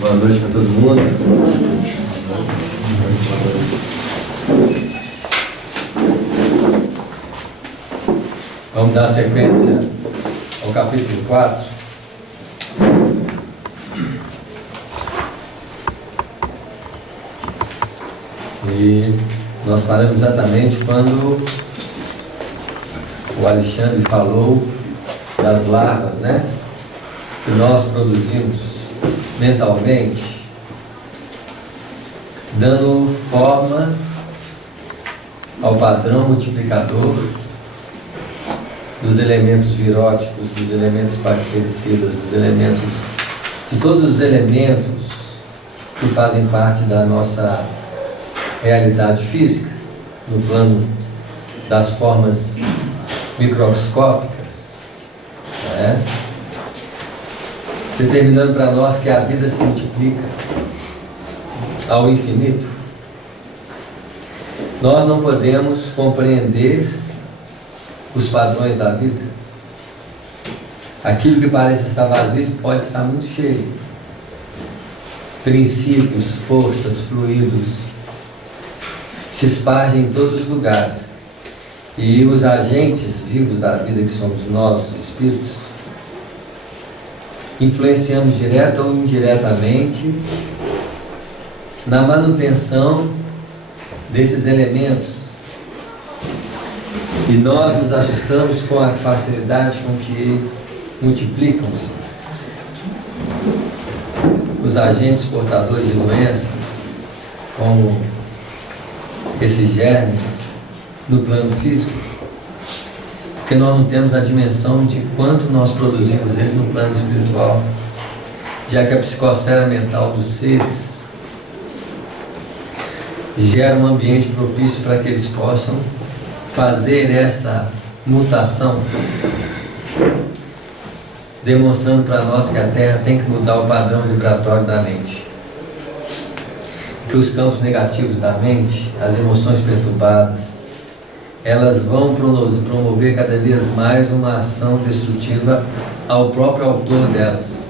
Boa noite para todo mundo. Vamos dar sequência ao capítulo 4. E nós paramos exatamente quando o Alexandre falou das larvas, né? Que nós produzimos mentalmente, dando forma ao padrão multiplicador dos elementos viróticos, dos elementos parquecidas, dos elementos, de todos os elementos que fazem parte da nossa realidade física, no plano das formas microscópicas, né? Determinando para nós que a vida se multiplica ao infinito. Nós não podemos compreender os padrões da vida. Aquilo que parece estar vazio pode estar muito cheio. Princípios, forças, fluidos se espargem em todos os lugares. E os agentes vivos da vida, que somos nós, os espíritos, influenciamos direta ou indiretamente na manutenção desses elementos. E nós nos assustamos com a facilidade com que multiplicam-se os agentes portadores de doenças, como esses germes, no plano físico, porque nós não temos a dimensão de quanto nós produzimos eles no plano espiritual, já que a psicosfera mental dos seres gera um ambiente propício para que eles possam fazer essa mutação, demonstrando para nós que a Terra tem que mudar o padrão vibratório da mente, que os campos negativos da mente, as emoções perturbadas, elas vão promover cada vez mais uma ação destrutiva ao próprio autor delas.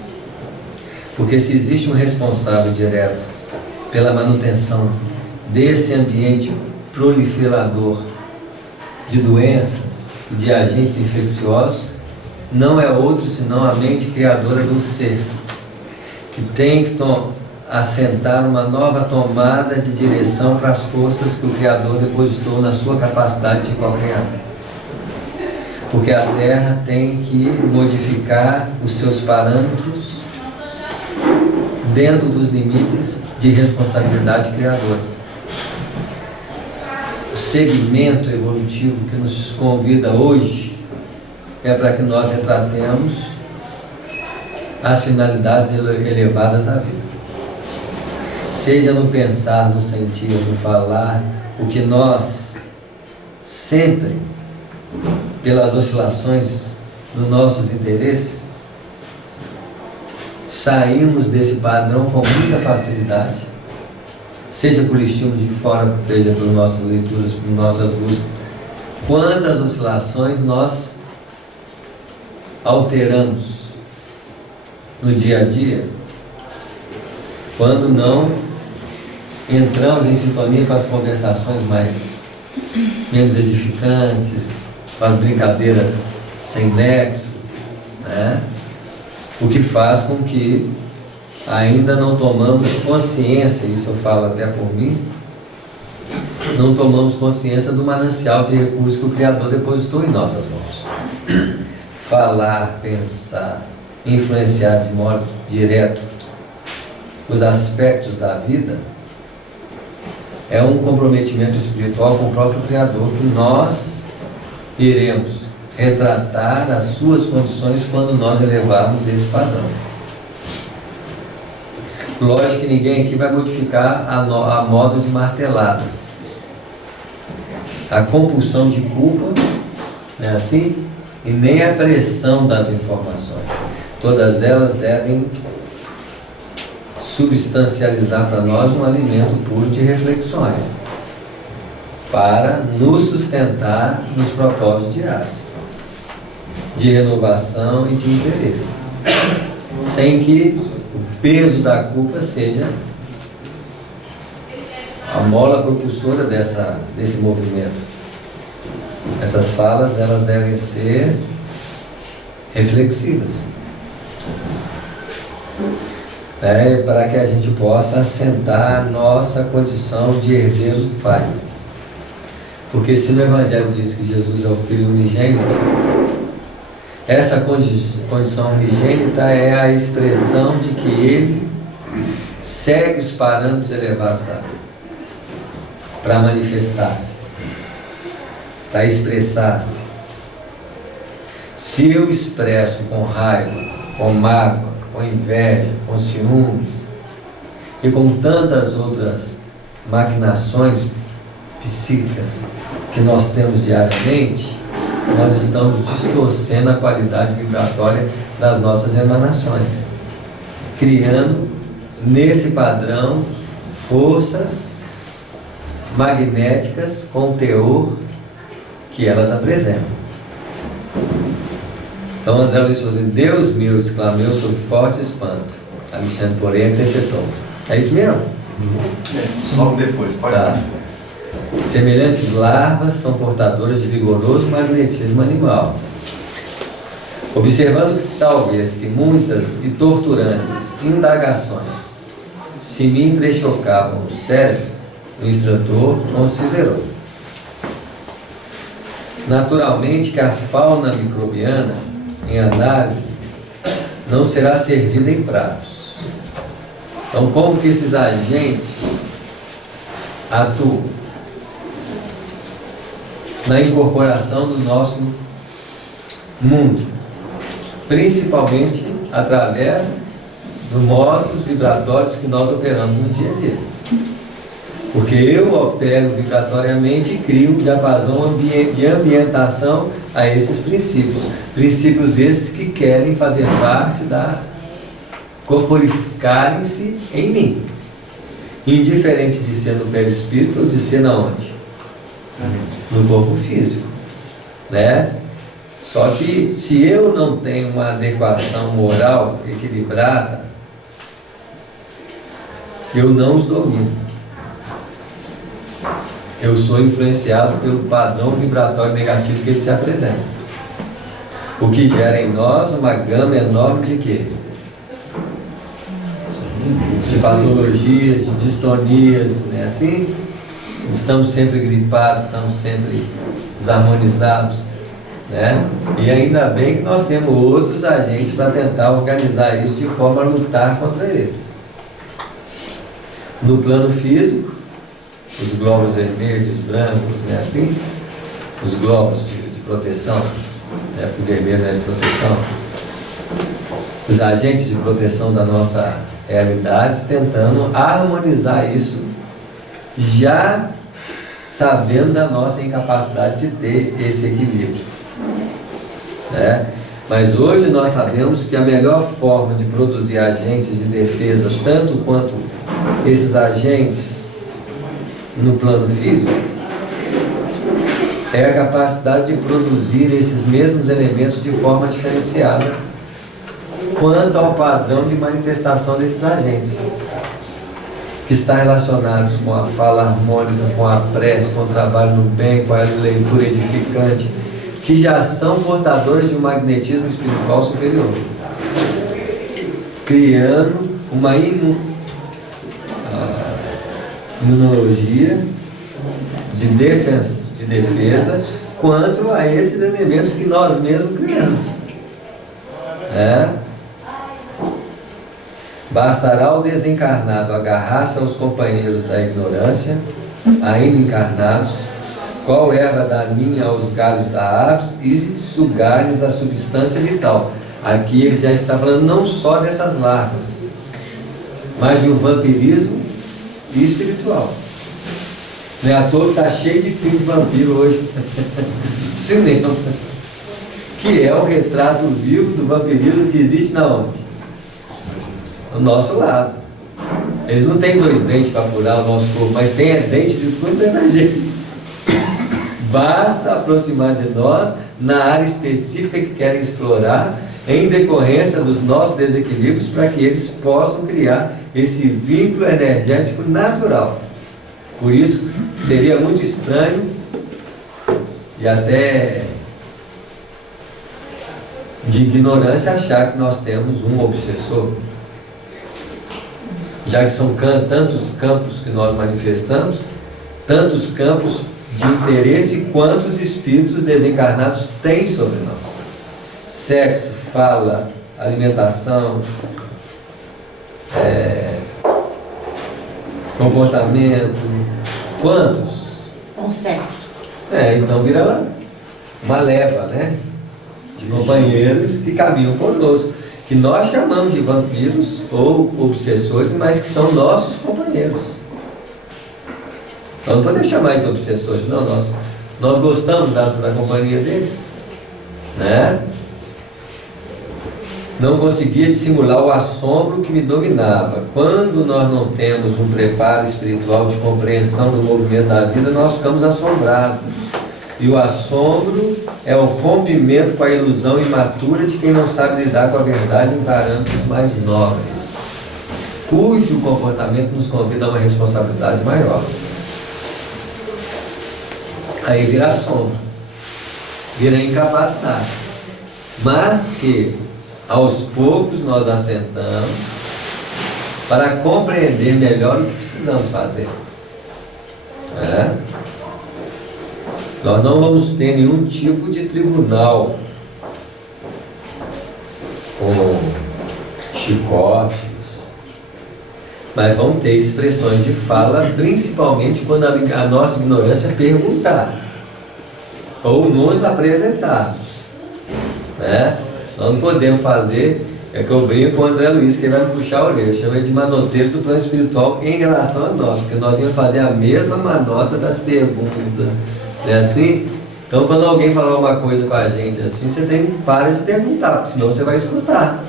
Porque se existe um responsável direto pela manutenção desse ambiente proliferador de doenças e de agentes infecciosos, não é outro senão a mente criadora do ser, que tem que assentar uma nova tomada de direção para as forças que o Criador depositou na sua capacidade de co-criar. Porque a Terra tem que modificar os seus parâmetros dentro dos limites de responsabilidade criadora. O segmento evolutivo que nos convida hoje é para que nós retratemos as finalidades elevadas da vida. Seja no pensar, no sentir, no falar, o que nós sempre, pelas oscilações dos nossos interesses, saímos desse padrão com muita facilidade, seja por estímulo de fora, seja por nossas leituras, por nossas buscas. Quantas oscilações nós alteramos no dia a dia, quando não entramos em sintonia com as conversações menos edificantes, com as brincadeiras sem nexo, né? O que faz com que ainda não tomamos consciência, isso eu falo até por mim, não tomamos consciência do manancial de recursos que o Criador depositou em nossas mãos. Falar, pensar, influenciar de modo direto os aspectos da vida é um comprometimento espiritual com o próprio Criador, que nós iremos retratar as suas condições quando nós elevarmos esse padrão. Lógico que ninguém aqui vai modificar a modo de marteladas. A compulsão de culpa, não é assim? E nem a pressão das informações. Todas elas devem substancializar para nós um alimento puro de reflexões, para nos sustentar nos propósitos diários de renovação e de interesse. sem que o peso da culpa seja a mola propulsora desse movimento. Essas falas, elas devem ser reflexivas, para que a gente possa assentar a nossa condição de herdeiros do Pai. Porque se no Evangelho diz que Jesus é o Filho unigênito, essa condição unigênita é a expressão de que Ele segue os parâmetros elevados da vida para manifestar-se, para expressar-se. Se eu expresso com raiva, com mágoa, com inveja, com ciúmes e com tantas outras maquinações psíquicas que nós temos diariamente, nós estamos distorcendo a qualidade vibratória das nossas emanações, criando nesse padrão forças magnéticas com o teor que elas apresentam. Então André Luiz falou assim: Deus meu, exclamei eu sob forte espanto. Alexandre, porém, acrescentou. É isso mesmo? Logo depois, pode tá. Semelhantes larvas são portadoras de vigoroso magnetismo animal. Observando que talvez que muitas e torturantes indagações se me entrechocavam no cérebro, o instrutor considerou naturalmente que a fauna microbiana, em análise, não será servida em pratos. Então, como que esses agentes atuam na incorporação do nosso mundo, principalmente através dos modos vibratórios que nós operamos no dia a dia. Porque eu opero vibratoriamente e crio um diapasão de ambientação a esses princípios. Princípios esses que querem fazer parte corporificarem-se em mim. Indiferente de ser no perispírito ou de ser na onde? No corpo físico. Só que se eu não tenho uma adequação moral equilibrada, eu não os domino. Eu sou influenciado pelo padrão vibratório negativo que ele se apresenta. O que gera em nós uma gama enorme de quê? De patologias, de distonias, né? Assim, estamos sempre gripados, estamos sempre desarmonizados, né? E ainda bem que nós temos outros agentes para tentar organizar isso de forma a lutar contra eles. No plano físico, os glóbulos vermelhos, brancos, né, assim, os glóbulos de proteção, né, porque o vermelho é de proteção, os agentes de proteção da nossa realidade, tentando harmonizar isso, já sabendo da nossa incapacidade de ter esse equilíbrio, né? Mas hoje nós sabemos que a melhor forma de produzir agentes de defesa, tanto quanto esses agentes no plano físico, é a capacidade de produzir esses mesmos elementos de forma diferenciada quanto ao padrão de manifestação desses agentes, que está relacionados com a fala harmônica, com a prece, com o trabalho no bem, com a leitura edificante, que já são portadores de um magnetismo espiritual superior, criando uma imunologia de defesa quanto a esses elementos que nós mesmos criamos. Bastará ao desencarnado agarrar-se aos companheiros da ignorância, ainda encarnados, qual erva daninha aos galhos da árvore, e sugar-lhes a substância vital. Aqui ele já está falando não só dessas larvas, mas de um vampirismo espiritual. Não é à toa que está cheio de filme de vampiro hoje cinema, que é o retrato vivo do vampirismo que existe na onde? Do nosso lado. Eles não têm dois dentes para furar o nosso corpo, mas tem dente de tudo dentro da gente. Basta aproximar de nós na área específica que querem explorar, em decorrência dos nossos desequilíbrios, para que eles possam criar esse vínculo energético natural. Por isso, seria muito estranho e até de ignorância achar que nós temos um obsessor, já que são tantos campos que nós manifestamos, tantos campos de interesse quantos espíritos desencarnados têm sobre nós. Sexo, fala, alimentação, comportamento, quantos? Um certo. Então vira lá uma leva, né, de companheiros que caminham conosco, que nós chamamos de vampiros ou obsessores, mas que são nossos companheiros. Nós não podemos chamar de obsessores, não, nós gostamos da companhia deles, né? Não conseguia dissimular o assombro que me dominava. Quando nós não temos um preparo espiritual de compreensão do movimento da vida, nós ficamos assombrados. E o assombro é o rompimento com a ilusão imatura de quem não sabe lidar com a verdade em parâmetros mais nobres, cujo comportamento nos convida a uma responsabilidade maior. Aí vira assombro, vira incapacidade, mas que aos poucos nós assentamos para compreender melhor o que precisamos fazer. Nós não vamos ter nenhum tipo de tribunal com chicotes, mas vão ter expressões de fala, principalmente quando a nossa ignorância perguntar ou nos apresentarmos, Nós não podemos fazer, é que eu brinco com o André Luiz, que ele vai me puxar a orelha, eu chamo ele de manoteiro do plano espiritual em relação a nós, porque nós íamos fazer a mesma manota das perguntas, não é assim? Então quando alguém falar uma coisa com a gente assim, você tem que parar de perguntar, porque senão você vai escutar.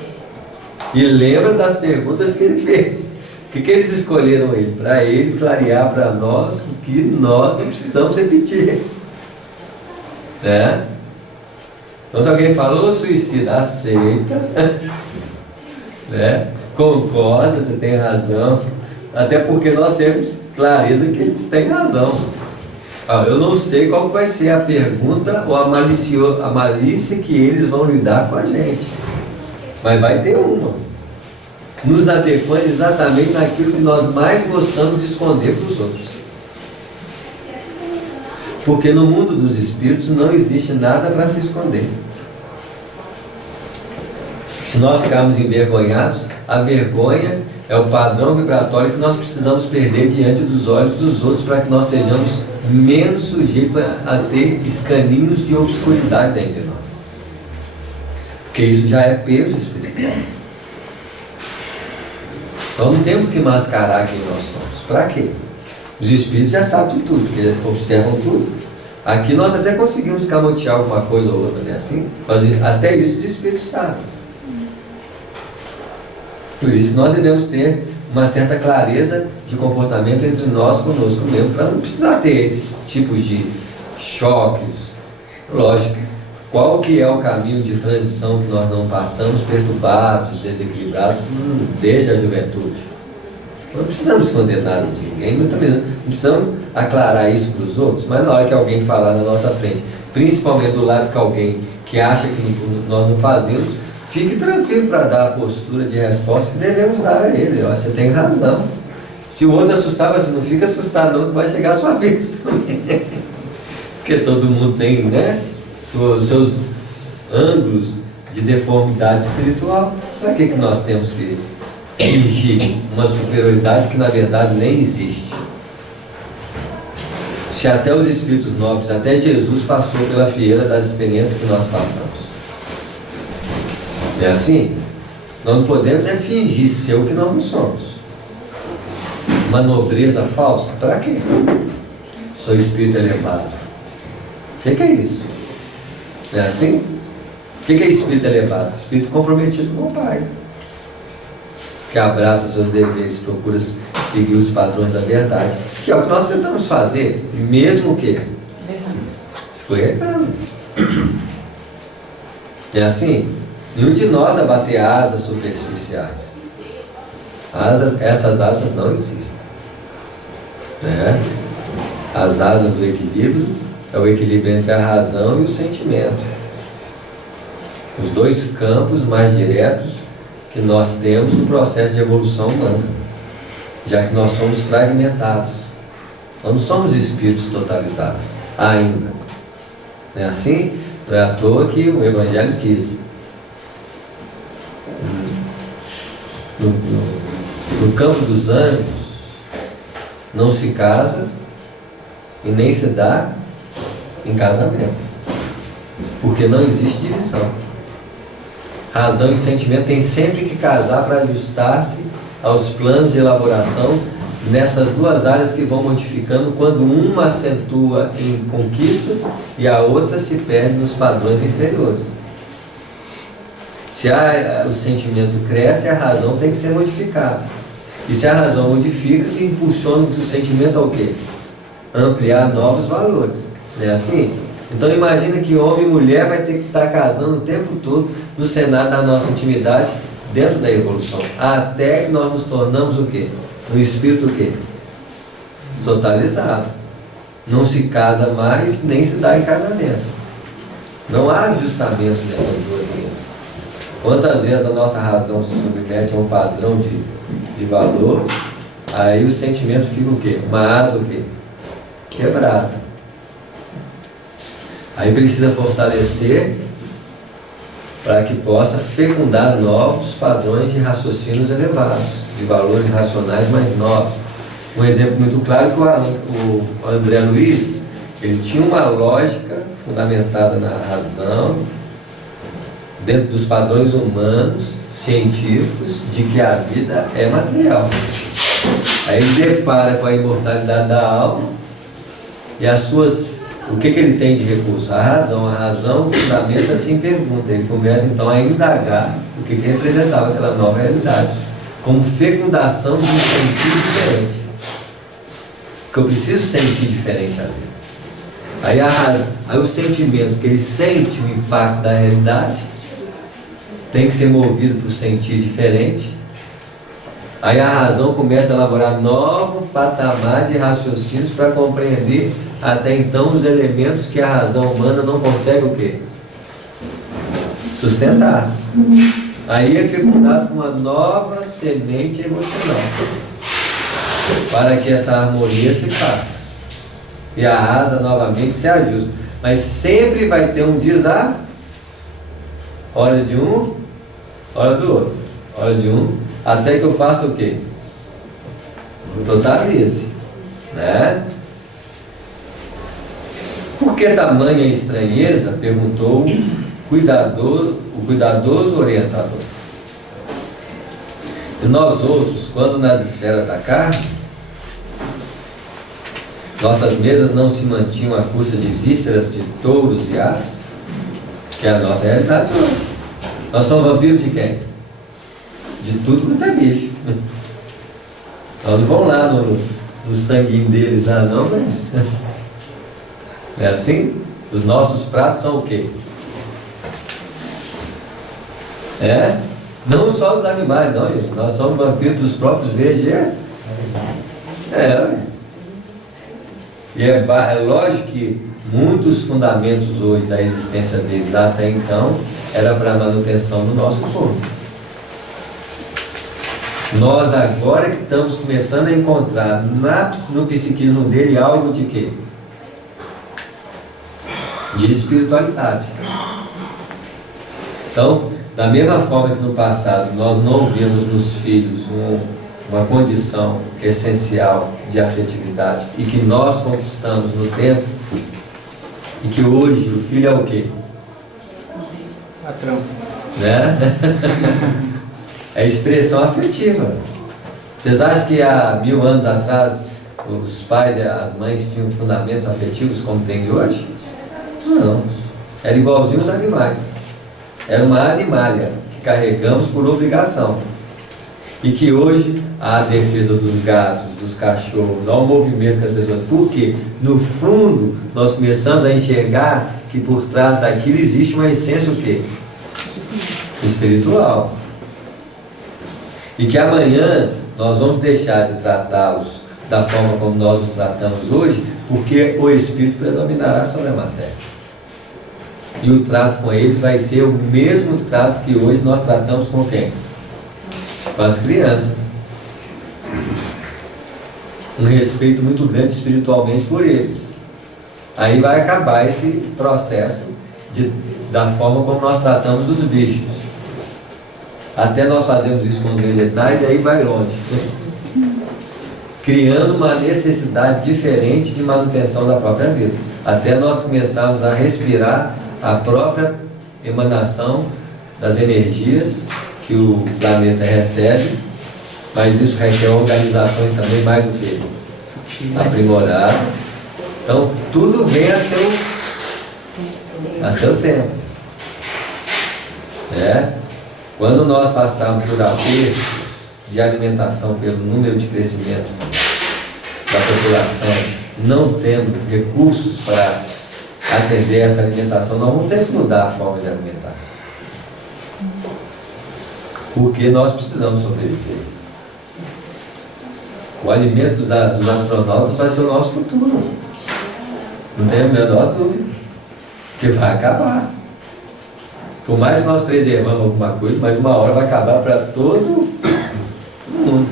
E lembra das perguntas que ele fez. O que eles escolheram ele? Para ele clarear para nós o que nós não precisamos repetir. Então se alguém falou suicida, aceita, concorda, você tem razão, até porque nós temos clareza que eles têm razão. Eu não sei qual vai ser a pergunta ou a malícia que eles vão lidar com a gente, mas vai ter uma, nos adequando exatamente naquilo que nós mais gostamos de esconder para os outros. Porque no mundo dos espíritos não existe nada para se esconder. Se nós ficarmos envergonhados, a vergonha é o padrão vibratório que nós precisamos perder diante dos olhos dos outros para que nós sejamos menos sujeitos a ter escaninhos de obscuridade dentro de nós. Porque isso já é peso espiritual. Então não temos que mascarar quem nós somos. Para quê? Os espíritos já sabem de tudo, porque observam tudo. Aqui nós até conseguimos camotear alguma coisa ou outra, né? Assim, mas até isso os espíritos sabem. Por isso nós devemos ter uma certa clareza de comportamento entre nós conosco mesmo, para não precisar ter esses tipos de choques. Lógico, qual que é o caminho de transição que nós não passamos perturbados, desequilibrados, desde a juventude? Não precisamos esconder nada de ninguém, não precisamos aclarar isso para os outros, mas na hora que alguém falar na nossa frente, principalmente do lado que alguém que acha que nós não fazemos, fique tranquilo para dar a postura de resposta que devemos dar a ele. Você tem razão. Se o outro assustar, você não fica assustado não, que vai chegar a sua vez também. Porque todo mundo tem, seus ângulos de deformidade espiritual. Para que nós temos que fingir uma superioridade que na verdade nem existe? Se até os espíritos nobres, até Jesus passou pela fieira das experiências que nós passamos. É assim? Nós não podemos fingir ser o que nós não somos. Uma nobreza falsa? Para quê? Sou espírito elevado. O que é isso? É assim? O que é espírito elevado? Espírito comprometido com o Pai, que abraça seus deveres, procura seguir os padrões da verdade, que é o que nós tentamos fazer, mesmo que escorregando. É assim? Nenhum de nós vai bater asas superficiais. Essas asas não existem. Né? As asas do equilíbrio é o equilíbrio entre a razão e o sentimento. Os dois campos mais diretos que nós temos no processo de evolução humana, já que nós somos fragmentados. Nós não somos espíritos totalizados ainda. Não é assim? Não é à toa que o Evangelho diz: no campo dos anjos não se casa e nem se dá em casamento, porque não existe divisão. Razão e sentimento têm sempre que casar para ajustar-se aos planos de elaboração nessas duas áreas que vão modificando quando uma acentua em conquistas e a outra se perde nos padrões inferiores. Se o sentimento cresce, a razão tem que ser modificada. E se a razão modifica, se impulsiona o sentimento ao quê? Ampliar novos valores. Não é assim? Então imagina que homem e mulher vai ter que estar casando o tempo todo no cenário da nossa intimidade dentro da evolução. Até que nós nos tornamos o quê? Um espírito o quê? Totalizado. Não se casa mais, nem se dá em casamento. Não há ajustamento nessas duas linhas. Quantas vezes a nossa razão se submete a um padrão de valores, aí o sentimento fica o quê? Uma asa o quê? Quebrada. Aí precisa fortalecer para que possa fecundar novos padrões de raciocínios elevados, de valores racionais mais novos. Um exemplo muito claro que o André Luiz, ele tinha uma lógica fundamentada na razão, dentro dos padrões humanos, científicos, de que a vida é material. Aí ele depara com a imortalidade da alma e as suas... O que ele tem de recurso? A razão fundamenta-se em pergunta. Ele começa então a indagar o que representava aquela nova realidade, como fecundação de um sentido diferente. Porque eu preciso sentir diferente a vida. Aí o sentimento que ele sente o impacto da realidade tem que ser movido para o sentir diferente. Aí a razão começa a elaborar novo patamar de raciocínios para compreender até então os elementos que a razão humana não consegue o quê? Sustentar-se. Aí é fecundado uma nova semente emocional para que essa harmonia se faça e a asa novamente se ajuste. Mas sempre vai ter um desar, hora de um, hora do outro, hora de um, até que eu faça o quê? Totalize, né? Por que tamanha estranheza? Perguntou o cuidadoso orientador. E nós outros, quando nas esferas da carne, nossas mesas não se mantinham à custa de vísceras de touros e aves, que é a nossa realidade hoje. Nós somos vampiros de quem? De tudo quanto é bicho. Nós não vamos lá no sanguinho deles lá não, mas... Não é assim? Os nossos pratos são o quê? Não só dos animais, não, gente. Nós somos vampiros dos próprios verdes. E é lógico que muitos fundamentos hoje da existência deles até então era para a manutenção do nosso corpo. Nós agora que estamos começando a encontrar no psiquismo dele algo de quê? De espiritualidade. Então, da mesma forma que no passado nós não vimos nos filhos uma condição essencial de afetividade e que nós conquistamos no tempo, e que hoje o filho é o quê? Patrão. Né? É expressão afetiva. Vocês acham que há 1000 anos atrás os pais e as mães tinham fundamentos afetivos como tem hoje? Não. Era igualzinho os animais. Era uma animalha que carregamos por obrigação. E que hoje há a defesa dos gatos, dos cachorros, há o movimento das pessoas. Porque, no fundo, nós começamos a enxergar que por trás daquilo existe uma essência o quê? espiritual. E que amanhã nós vamos deixar de tratá-los da forma como nós os tratamos hoje, porque o Espírito predominará sobre a matéria. E o trato com eles vai ser o mesmo trato que hoje nós tratamos com quem? Com as crianças. Um respeito muito grande espiritualmente por eles. Aí vai acabar esse processo da forma como nós tratamos os bichos. Até nós fazemos isso com os vegetais e aí vai longe. Criando uma necessidade diferente de manutenção da própria vida. Até nós começarmos a respirar a própria emanação das energias que o planeta recebe, mas isso requer organizações também mais do que aprimoradas. Então, tudo vem a seu tempo. Quando nós passarmos por apertos de alimentação pelo número de crescimento da população, não tendo recursos para atender essa alimentação, nós vamos ter que mudar a forma de alimentar. Porque nós precisamos sobreviver. O alimento dos astronautas vai ser o nosso futuro. Não tenho a menor dúvida. Porque vai acabar. Por mais que nós preservamos alguma coisa, mas uma hora vai acabar para todo mundo.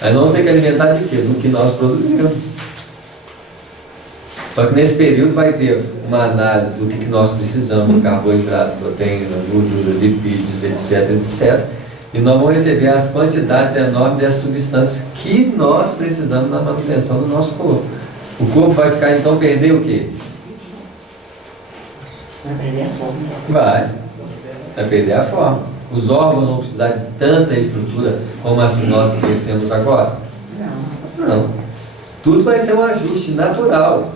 Aí nós vamos ter que alimentar de quê? Do que nós produzimos. Só que nesse período vai ter uma análise do que nós precisamos, de carboidrato, proteína, gordura, lipídios, etc, etc. E nós vamos receber as quantidades enormes dessas substâncias que nós precisamos na manutenção do nosso corpo. O corpo vai ficar, então, perder o quê? Vai perder a forma. Vai perder a forma. Os órgãos vão precisar de tanta estrutura como assim nós conhecemos agora? Não. Tudo vai ser um ajuste natural.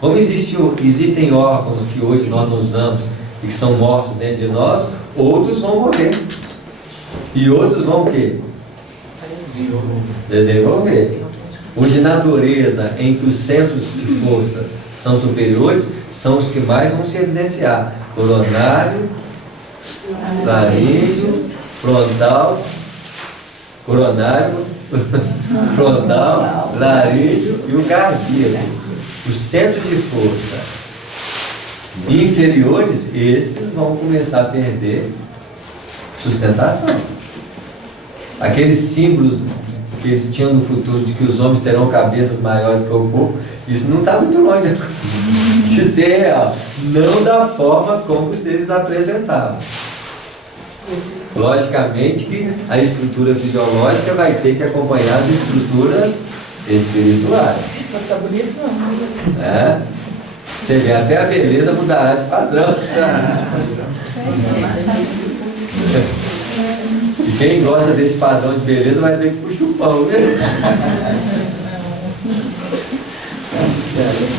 Como existem órgãos que hoje nós não usamos e que são mortos dentro de nós, outros vão morrer. E outros vão o quê? Desenvolver. Os de natureza em que os centros de forças são superiores são os que mais vão se evidenciar. Coronário, laríngeo, frontal, coronário, frontal, laríngeo e o cardíaco. Os centros de força inferiores, esses vão começar a perder sustentação. Aqueles símbolos que eles tinham no futuro de que os homens terão cabeças maiores do que o corpo, isso não está muito longe de ser real. Não da forma como eles apresentavam. Logicamente que a estrutura fisiológica vai ter que acompanhar as estruturas espirituais. Tá bonito, não. Você vê, até a beleza mudará de padrão. E quem gosta desse padrão de beleza vai ter que puxar o pão, né?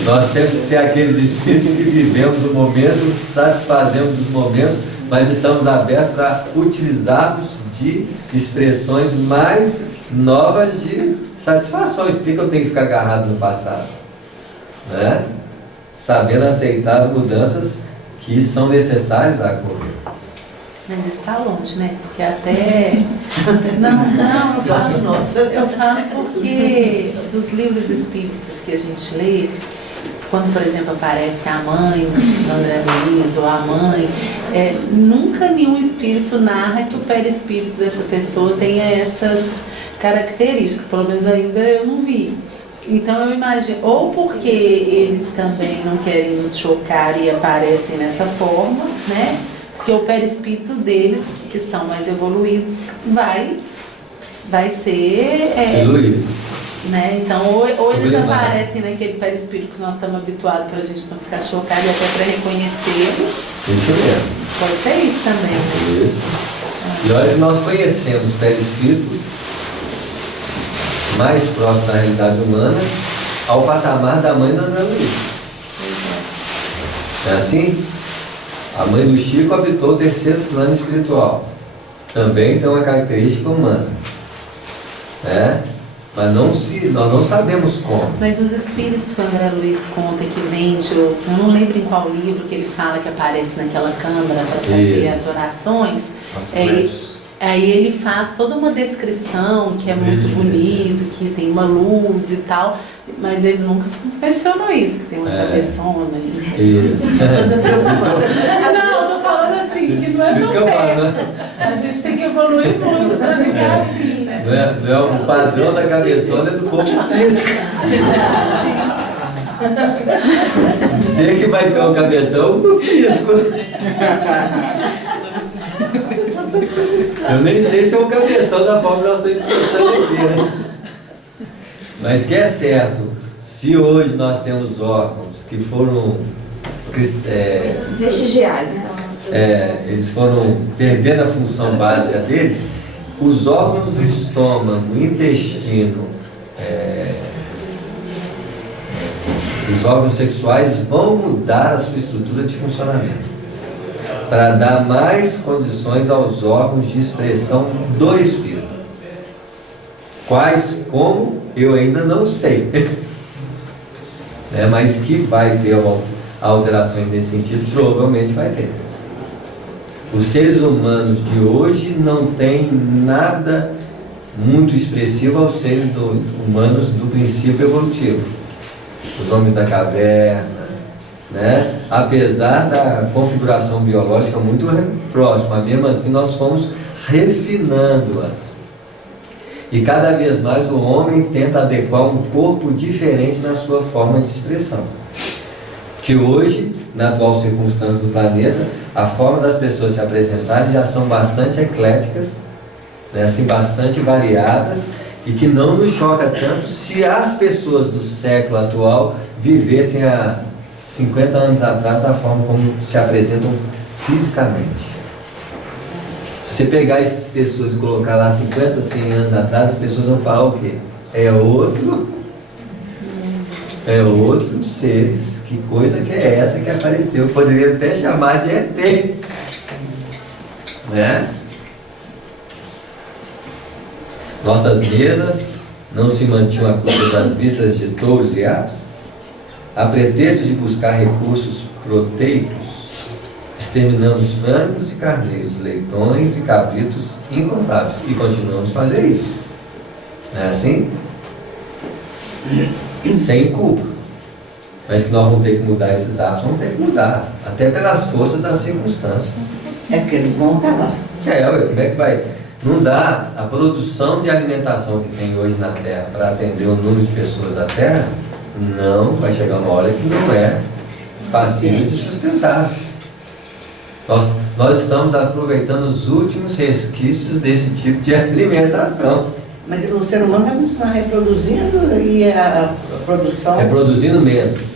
Nós temos que ser aqueles espíritos que vivemos o momento, satisfazemos os momentos, mas estamos abertos para utilizarmos de expressões mais novas de satisfações. Por que eu tenho que ficar agarrado no passado? Sabendo aceitar as mudanças que são necessárias a ocorrer. Mas está longe, né? Porque até... Não, eu falo, nossa, eu falo porque dos livros espíritas que a gente lê, quando, por exemplo, aparece a mãe do André Luiz ou a mãe, nunca nenhum espírito narra que o perispírito dessa pessoa tenha essas características, pelo menos ainda eu não vi. Então eu imagino, ou porque eles também não querem nos chocar e aparecem nessa forma, né? Porque o perispírito deles, que são mais evoluídos, vai ser... diluído. Né? Então, ou eles aparecem naquele perispírito que nós estamos habituados para a gente não ficar chocado e até para reconhecê-los. Isso mesmo. Pode ser isso também, né? Isso. E olha que nós conhecemos perispíritos mais próximos da realidade humana ao patamar da mãe do André Luiz. É assim? A mãe do Chico habitou o terceiro plano espiritual. Também tem uma característica humana. mas nós não sabemos como. Mas os espíritos, quando André Luiz conta que vende, eu não lembro em qual livro que ele fala que aparece naquela câmara para fazer as orações, aí ele faz toda uma descrição que é muito bonito, que tem uma luz e tal, mas ele nunca mencionou isso, que tem uma cabeçona. Isso. Não, tô falando assim, que não é isso que eu falo, né? A gente tem que evoluir muito para ficar assim, né? Não é o padrão da cabeçona, é do corpo físico. Você que vai ter um cabeção do físico. Eu nem sei se é um cabeção da forma que nós estamos expressando aqui, né? Mas que é certo, se hoje nós temos órgãos que foram vestigiais, né? Eles foram perdendo a função básica deles, os órgãos do estômago, intestino, os órgãos sexuais vão mudar a sua estrutura de funcionamento para dar mais condições aos órgãos de expressão do espírito. Quais, como, eu ainda não sei. Mas que vai ter alterações nesse sentido, provavelmente vai ter. Os seres humanos de hoje não têm nada muito expressivo aos seres humanos do princípio evolutivo. Os homens da caverna, né? Apesar da configuração biológica muito próxima, mesmo assim nós fomos refinando-as. E cada vez mais o homem tenta adequar um corpo diferente na sua forma de expressão. Que hoje, na atual circunstância do planeta, a forma das pessoas se apresentarem já são bastante ecléticas, né? Assim, bastante variadas, e que não nos choca tanto se as pessoas do século atual vivessem há 50 anos atrás da forma como se apresentam fisicamente. Se você pegar essas pessoas e colocar lá 50, 100 anos atrás, as pessoas vão falar o quê? É outros seres. Que coisa que é essa que apareceu? Eu poderia até chamar de ET, né? Nossas mesas não se mantinham à custa das vistas de touros e aves, a pretexto de buscar recursos proteicos, exterminando os frangos e carneiros, leitões e cabritos incontáveis. E continuamos a fazer isso. Não é assim? Sem culpa. Mas que nós vamos ter que mudar esses hábitos, vamos ter que mudar. Até pelas forças das circunstâncias. É porque eles vão acabar. Como é que vai? Não dá. A produção de alimentação que tem hoje na Terra para atender o número de pessoas da Terra, não vai chegar uma hora que não é passível de sustentar. Nós estamos aproveitando os últimos resquícios desse tipo de alimentação. Mas o ser humano vai continuar reproduzindo e a produção... Reproduzindo menos.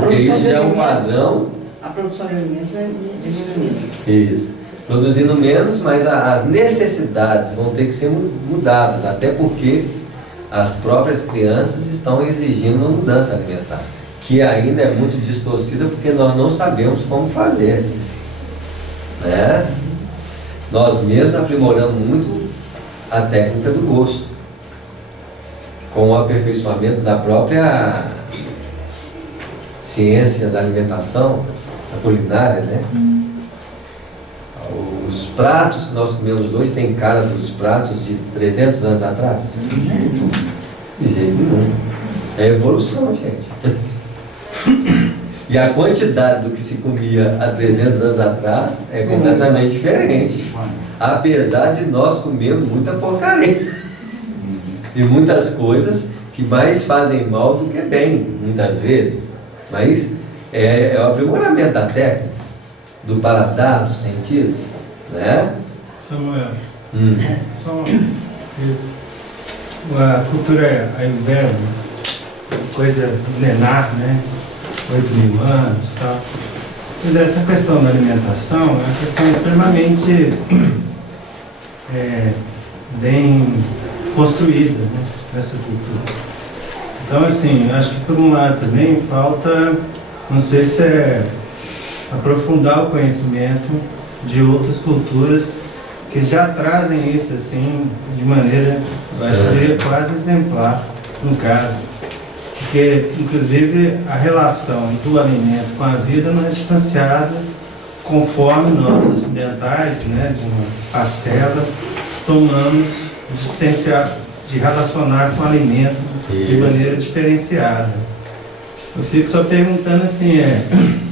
Porque isso já é um padrão. A produção de alimentos vai diminuindo. Isso. Produzindo menos, mas as necessidades vão ter que ser mudadas, até porque as próprias crianças estão exigindo uma mudança alimentar, que ainda é muito distorcida porque nós não sabemos como fazer, né? Nós mesmos aprimoramos muito a técnica do gosto, com o aperfeiçoamento da própria ciência da alimentação, da culinária, né? Os pratos que nós comemos hoje têm cara dos pratos de 300 anos atrás? De jeito nenhum. É evolução, gente. E a quantidade do que se comia há 300 anos atrás é completamente diferente. Apesar de nós comermos muita porcaria. E muitas coisas que mais fazem mal do que bem, muitas vezes. Mas é o aprimoramento da técnica, do paladar, dos sentidos, né? Samuel, a cultura ayurveda, coisa milenar, né? 8.000 anos e tal. Mas essa questão da alimentação é uma questão extremamente bem construída, né? Nessa cultura. Então, assim, acho que por um lado também falta, não sei se é aprofundar o conhecimento de outras culturas que já trazem isso assim de maneira, eu acho que seria quase exemplar no caso. Porque, inclusive, a relação do alimento com a vida não é distanciada conforme nós ocidentais, né, de uma parcela, tomamos de relacionar com o alimento de maneira diferenciada. Eu fico só perguntando assim,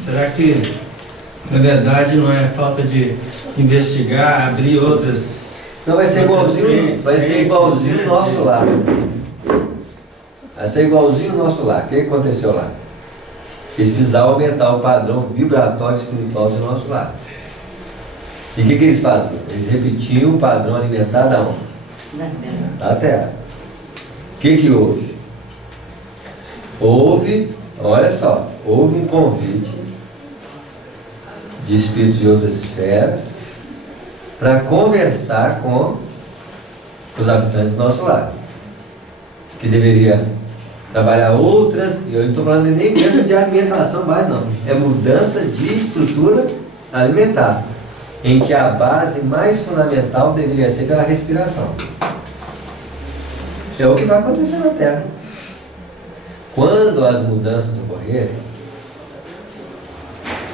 será que na verdade não é falta de investigar, abrir outras... Não, vai ser igualzinho o nosso lar. Vai ser igualzinho o nosso lar. O que aconteceu lá? Eles precisavam aumentar o padrão vibratório espiritual do nosso lar. E o que eles faziam? Eles repetiam o padrão alimentar da onde? Da terra. O que houve? Olha só, houve um convite de espíritos de outras esferas para conversar com os habitantes do nosso lar, que deveria trabalhar outras, e eu não estou falando nem mesmo de alimentação mais não, é mudança de estrutura alimentar, em que a base mais fundamental deveria ser pela respiração. É o que vai acontecer na Terra. Quando as mudanças ocorrerem,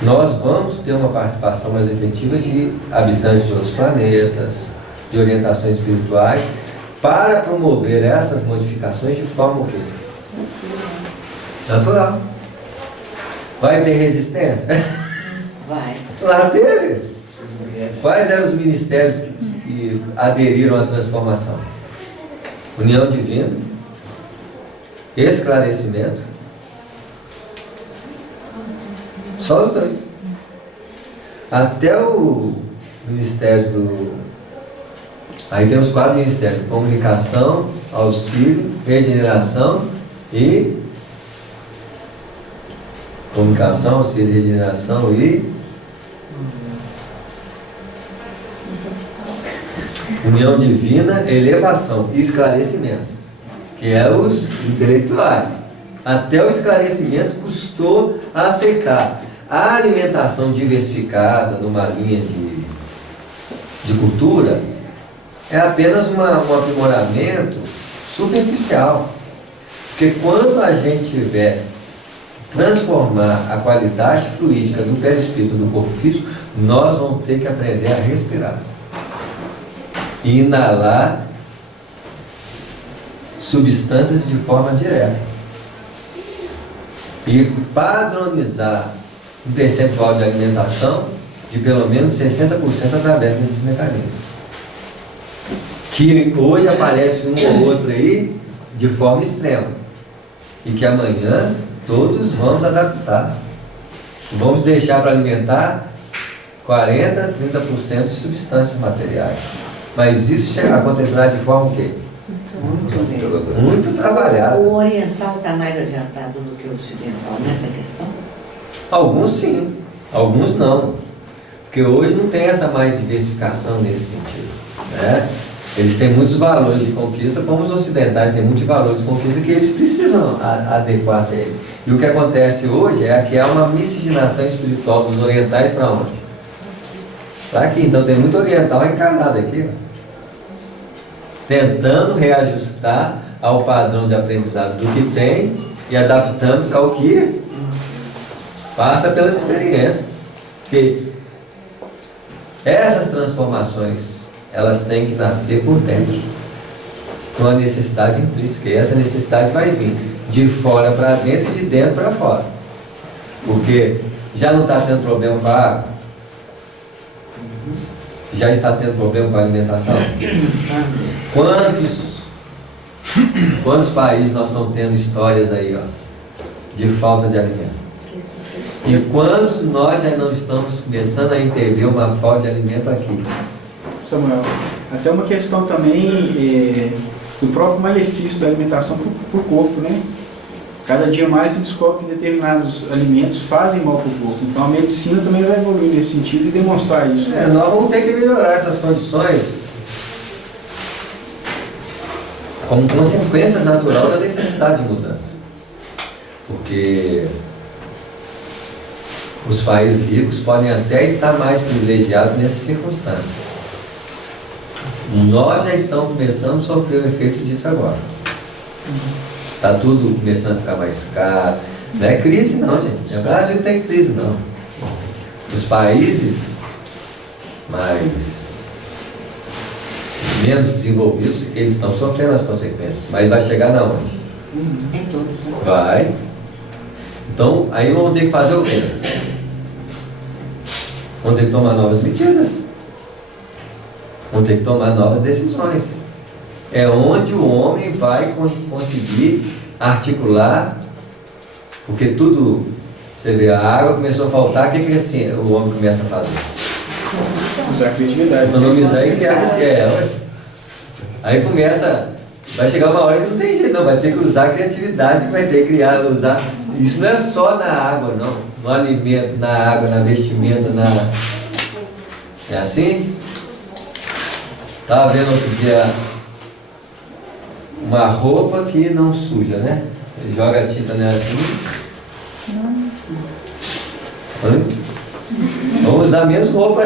nós vamos ter uma participação mais efetiva de habitantes de outros planetas, de orientações espirituais, para promover essas modificações de forma o quê? Natural. Vai ter resistência? Vai. Lá teve. Quais eram os ministérios que aderiram à transformação? União divina, esclarecimento, só os dois. Até o ministério do... Aí tem os 4 ministérios: comunicação, auxílio, regeneração e... Comunicação, auxílio, regeneração e... União divina, elevação e esclarecimento, que é os intelectuais. Até o esclarecimento custou a aceitar. A alimentação diversificada numa linha de cultura é apenas um aprimoramento superficial. Porque quando a gente tiver transformar a qualidade fluídica do perispírito do corpo físico, nós vamos ter que aprender a respirar e inalar substâncias de forma direta e padronizar um percentual de alimentação de pelo menos 60% através desses mecanismos, que hoje aparece um ou outro aí de forma extrema e que amanhã todos vamos adaptar. Vamos deixar para alimentar 40%, 30% de substâncias materiais. Mas isso acontecerá de forma o quê? Muito trabalhada. O oriental está mais adiantado do que o ocidental nessa questão? Alguns sim, alguns não. Porque hoje não tem essa mais diversificação nesse sentido, né? Eles têm muitos valores de conquista, como os ocidentais têm muitos valores de conquista que eles precisam adequar-se a ele. E o que acontece hoje é que há uma miscigenação espiritual dos orientais para onde? Para aqui. Então tem muito oriental encarnado aqui, ó, tentando reajustar ao padrão de aprendizado do que tem e adaptando-se ao que passa pela experiência. Porque essas transformações, elas têm que nascer por dentro, com a necessidade intrínseca. E essa necessidade vai vir de fora para dentro e de dentro para fora. Porque já não está tendo problema com a água? Já está tendo problema com a alimentação? Quantos países nós estamos tendo histórias aí, ó, de falta de alimento? E quantos nós já não estamos começando a intervir uma falta de alimento aqui? Samuel, até uma questão também do próprio malefício da alimentação para o corpo, né? Cada dia mais se descobre que determinados alimentos fazem mal para o corpo. Então a medicina também vai evoluir nesse sentido e demonstrar isso. Nós vamos ter que melhorar essas condições como consequência natural da necessidade de mudança. Porque os países ricos podem até estar mais privilegiados nessa circunstância. Nós já estamos começando a sofrer o efeito disso agora. Está tudo começando a ficar mais caro. Não é crise não, gente. O Brasil não tem crise não. Os países menos desenvolvidos, eles estão sofrendo as consequências. Mas vai chegar na onde? Em todos. Vai. Então, aí vamos ter que fazer o quê? Vamos ter que tomar novas medidas. Vamos ter que tomar novas decisões. É onde o homem vai conseguir articular, porque tudo, você vê, a água começou a faltar, o que assim, o homem começa a fazer? Usar a criatividade. Economizar e criar. Aí começa, vai chegar uma hora que não tem jeito, não, vai ter que usar a criatividade, vai ter que criar, usar. Isso não é só na água, não. No alimento, na água, na vestimenta, É assim? Estava vendo outro dia uma roupa que não suja, né? Ele joga a tinta nela assim. Vamos usar menos roupa.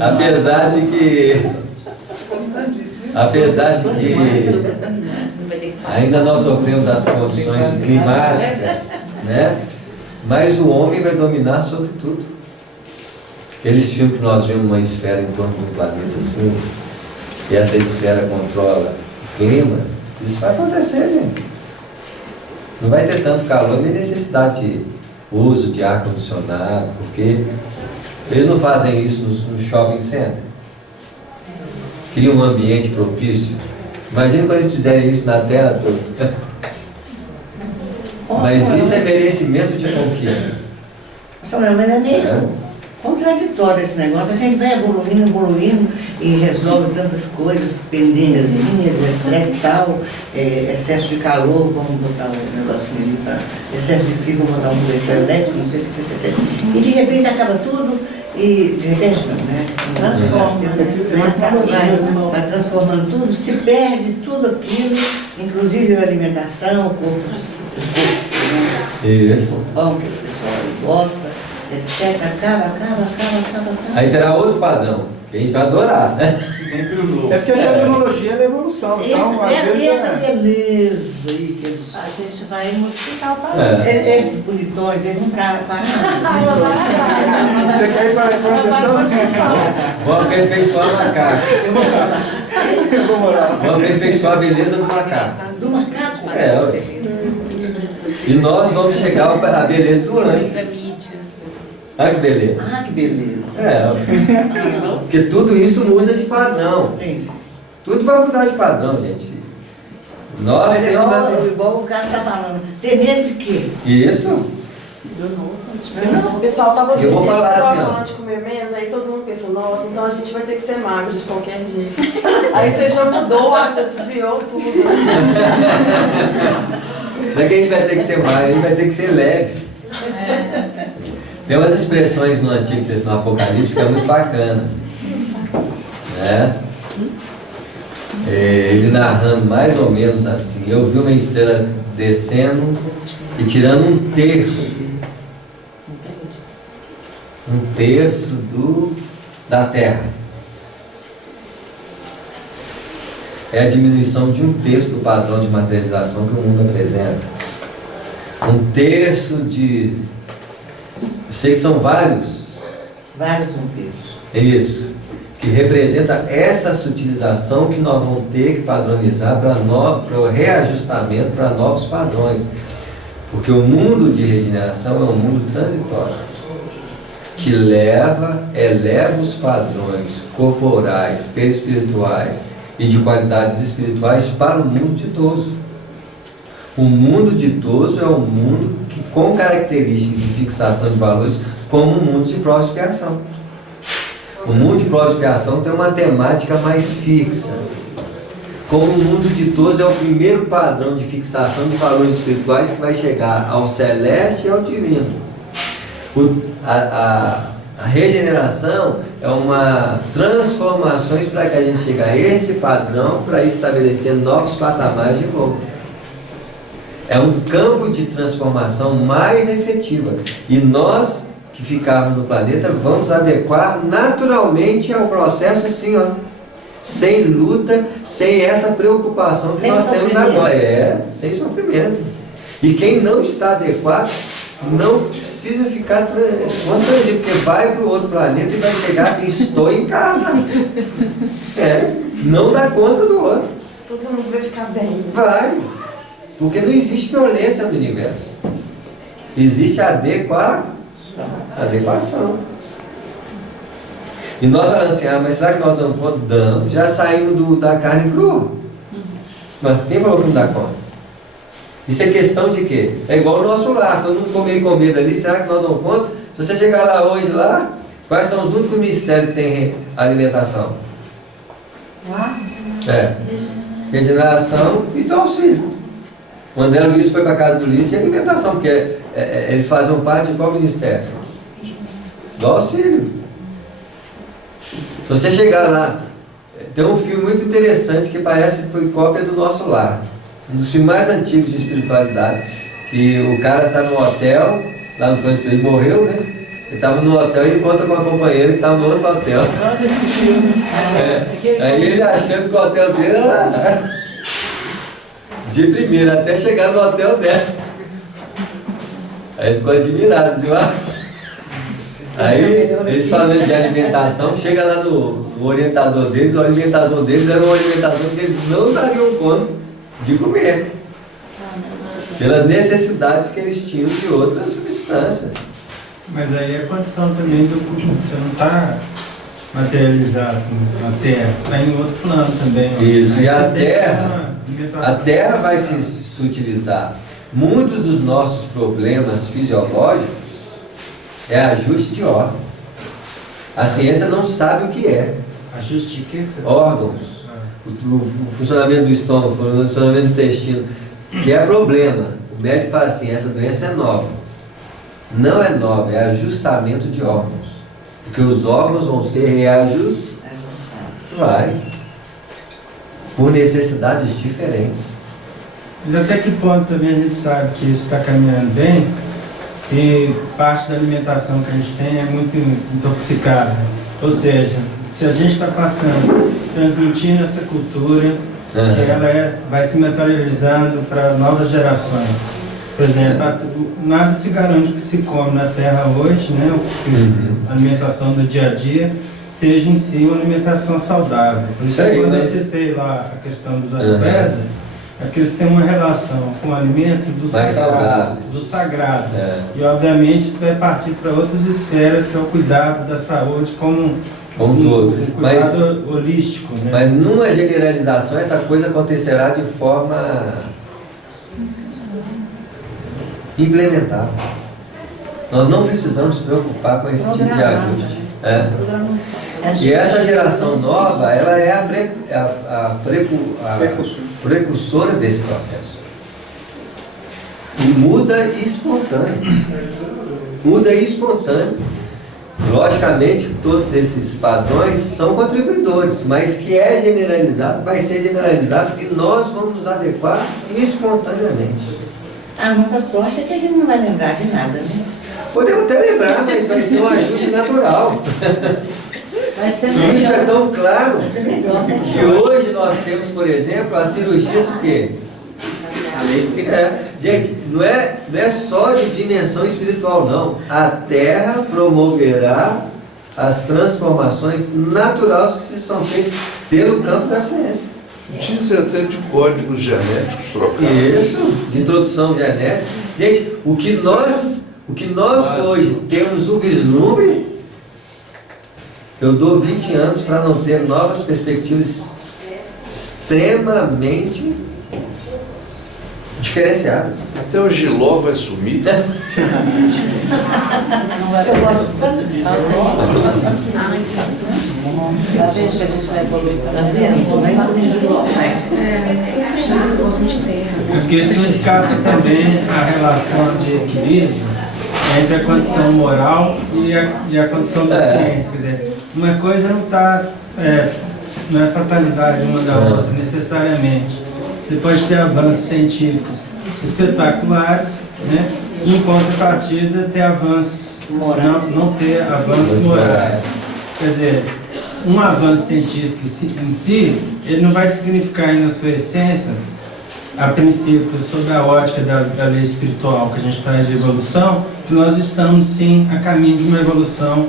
Apesar de que ainda nós sofremos as condições climáticas, né? Mas o homem vai dominar sobre tudo. Aqueles filmes que nós vemos uma esfera em torno de um planeta assim, e essa esfera controla o clima, isso vai acontecer, gente. Não vai ter tanto calor nem necessidade de uso de ar-condicionado, porque eles não fazem isso no shopping center. Criam um ambiente propício. Imagina quando eles fizerem isso na Terra toda. Mas isso é merecimento de conquista. Mas é meio contraditório esse negócio. A gente vai evoluindo e resolve tantas coisas, pendengazinhas, etc e tal, excesso de calor, vamos botar um negocinho ali para excesso de frio, vamos botar um coletor elétrico, não sei o que, e de repente acaba tudo, e de repente não, né? Vai transformando tudo, se perde tudo aquilo, inclusive a alimentação, o corpo, Isso. o pão que o pessoal gosta, etc. Acaba. Aí terá outro padrão, que a gente vai adorar, né? Sempre o novo. É porque a tecnologia é evolução, então às vezes Essa beleza aí que eles... A gente vai modificar o padrão. Esses bonitões, eles não param. Você quer ir para a questão? Vamos aperfeiçoar o macaco. Eu vou morar. Vamos aperfeiçoar a beleza do macaco. Do macaco? E nós vamos chegar à beleza do anjo. Olha que beleza. Ah, que beleza. Porque tudo isso muda de padrão. Entendi. Tudo vai mudar de padrão, gente. Nós Mas temos assim. igual o cara está falando. Ter medo de quê? Isso. O pessoal tava Eu vou falar assim, ó. falando de comer menos, aí todo mundo pensou, nossa, então a gente vai ter que ser magro de qualquer jeito. Aí você já mudou, já desviou tudo. Não é que a gente vai ter que ser mais, a gente vai ter que ser leve. Tem umas expressões no Antigo Testamento, no Apocalipse, que é muito bacana. Né? Ele narrando mais ou menos assim: eu vi uma estrela descendo e tirando um terço da Terra. É a diminuição de um terço do padrão de materialização que o mundo apresenta. Um terço de... Eu sei que são vários. Vários terços. Isso. Que representa essa sutilização que nós vamos ter que padronizar para o reajustamento para novos padrões. Porque o mundo de regeneração é um mundo transitório, que eleva os padrões corporais, perispirituais e de qualidades espirituais para o mundo ditoso. O mundo ditoso é um mundo que, com características de fixação de valores, como um mundo de prova e expiação. O mundo de prova e expiação tem uma temática mais fixa. Como o mundo ditoso é o primeiro padrão de fixação de valores espirituais que vai chegar ao celeste e ao divino. A regeneração é uma transformações para que a gente chegue a esse padrão, para estabelecer novos patamares de novo. É um campo de transformação mais efetiva. E nós que ficavam no planeta, vamos adequar naturalmente ao processo assim, ó. Sem luta, sem essa preocupação que Sem nós temos sofrimento. agora. Sem sofrimento. E quem não está adequado não precisa ficar constrangido, porque vai para o outro planeta e vai chegar assim, estou em casa. Não dá conta do outro. Todo mundo vai ficar bem. Vai. Porque não existe violência no universo. Existe adequação. E nós falamos assim, mas será que nós damos conta? Damos. Já saímos da carne crua. Mas quem falou que não dá conta? Isso é questão de quê? É igual o nosso lar, todo mundo come comida ali, será que nós damos conta? Se você chegar lá hoje, quais são os únicos mistérios que tem alimentação? Regeneração e do auxílio. O André Luiz foi para a casa do Luiz de alimentação, porque eles faziam parte de qual ministério? Do auxílio. Se você chegar lá, tem um filme muito interessante que parece que foi cópia do Nosso Lar. Um dos filmes mais antigos de espiritualidade. Que o cara está no hotel, lá no Cândido, ele morreu, né? Ele estava no hotel e encontra com uma companheira que estava no outro hotel. Olha esse filme. Aí ele achando que o hotel dele era de primeira, até chegar no hotel dela. Aí ele ficou admirado, assim, Aí eles falando de alimentação, chega lá no orientador deles, a alimentação deles era uma alimentação que eles não dariam conta de comer. Pelas necessidades que eles tinham de outras substâncias. Mas aí é a condição também do você não está materializado na Terra, você está em outro plano também. Isso, aí e a você tem Terra, uma alimentação. a Terra vai se utilizar. Muitos dos nossos problemas fisiológicos é ajuste de órgãos. A ciência não sabe o que é. Ajuste de quê que você Órgãos. O funcionamento do estômago, o funcionamento do intestino, que é problema. O médico fala assim, essa doença é nova. Não é nova, é ajustamento de órgãos. Porque os órgãos vão ser reajustados. Vai. Por necessidades diferentes. Mas até que ponto também a gente sabe que isso está caminhando bem, se parte da alimentação que a gente tem é muito intoxicada. Ou seja, se a gente está transmitindo essa cultura, que ela vai se materializando para novas gerações. Por exemplo, nada se garante que se come na Terra hoje, né, a alimentação do dia a dia, seja em si uma alimentação saudável. Por isso que quando eu citei lá a questão dos Ayurvedas, é que eles têm uma relação com o alimento do sagrado. E obviamente isso vai partir para outras esferas, que é o cuidado da saúde como um cuidado holístico. Né? Mas numa generalização essa coisa acontecerá de forma implementável. Nós não precisamos nos preocupar com esse tipo de ajuste. E essa geração nova, ela é a precursora desse processo. E muda espontâneo. Muda espontâneo. Logicamente, todos esses padrões são contribuidores, mas que é generalizado, vai ser generalizado e nós vamos nos adequar espontaneamente. A nossa sorte é que a gente não vai lembrar de nada, né? Podemos até lembrar, mas vai ser um ajuste natural. Vai ser Isso é tão claro Vai ser melhor, né? que hoje nós temos, por exemplo, as cirurgias o quê? Gente, não é só de dimensão espiritual, não. A Terra promoverá as transformações naturais que são feitas pelo campo da ciência. Diz até de códigos genéticos trocados. Isso, de introdução genética. Gente, o que nós hoje temos o vislumbre, eu dou 20 anos para não ter novas perspectivas extremamente diferenciadas. Até o Giló vai sumir. Não vai Eu gosto Tá vendo que a gente vai evoluir para Porque isso não escapa também a relação de equilíbrio entre a condição moral e a condição da ciência. Quer dizer, uma coisa não é fatalidade uma da outra, necessariamente. Você pode ter avanços científicos espetaculares, né? E em contrapartida ter avanços não ter avanços morais. Quer dizer, um avanço científico em si, ele não vai significar na sua essência, a princípio, sob a ótica da lei espiritual que a gente traz de evolução, que nós estamos sim a caminho de uma evolução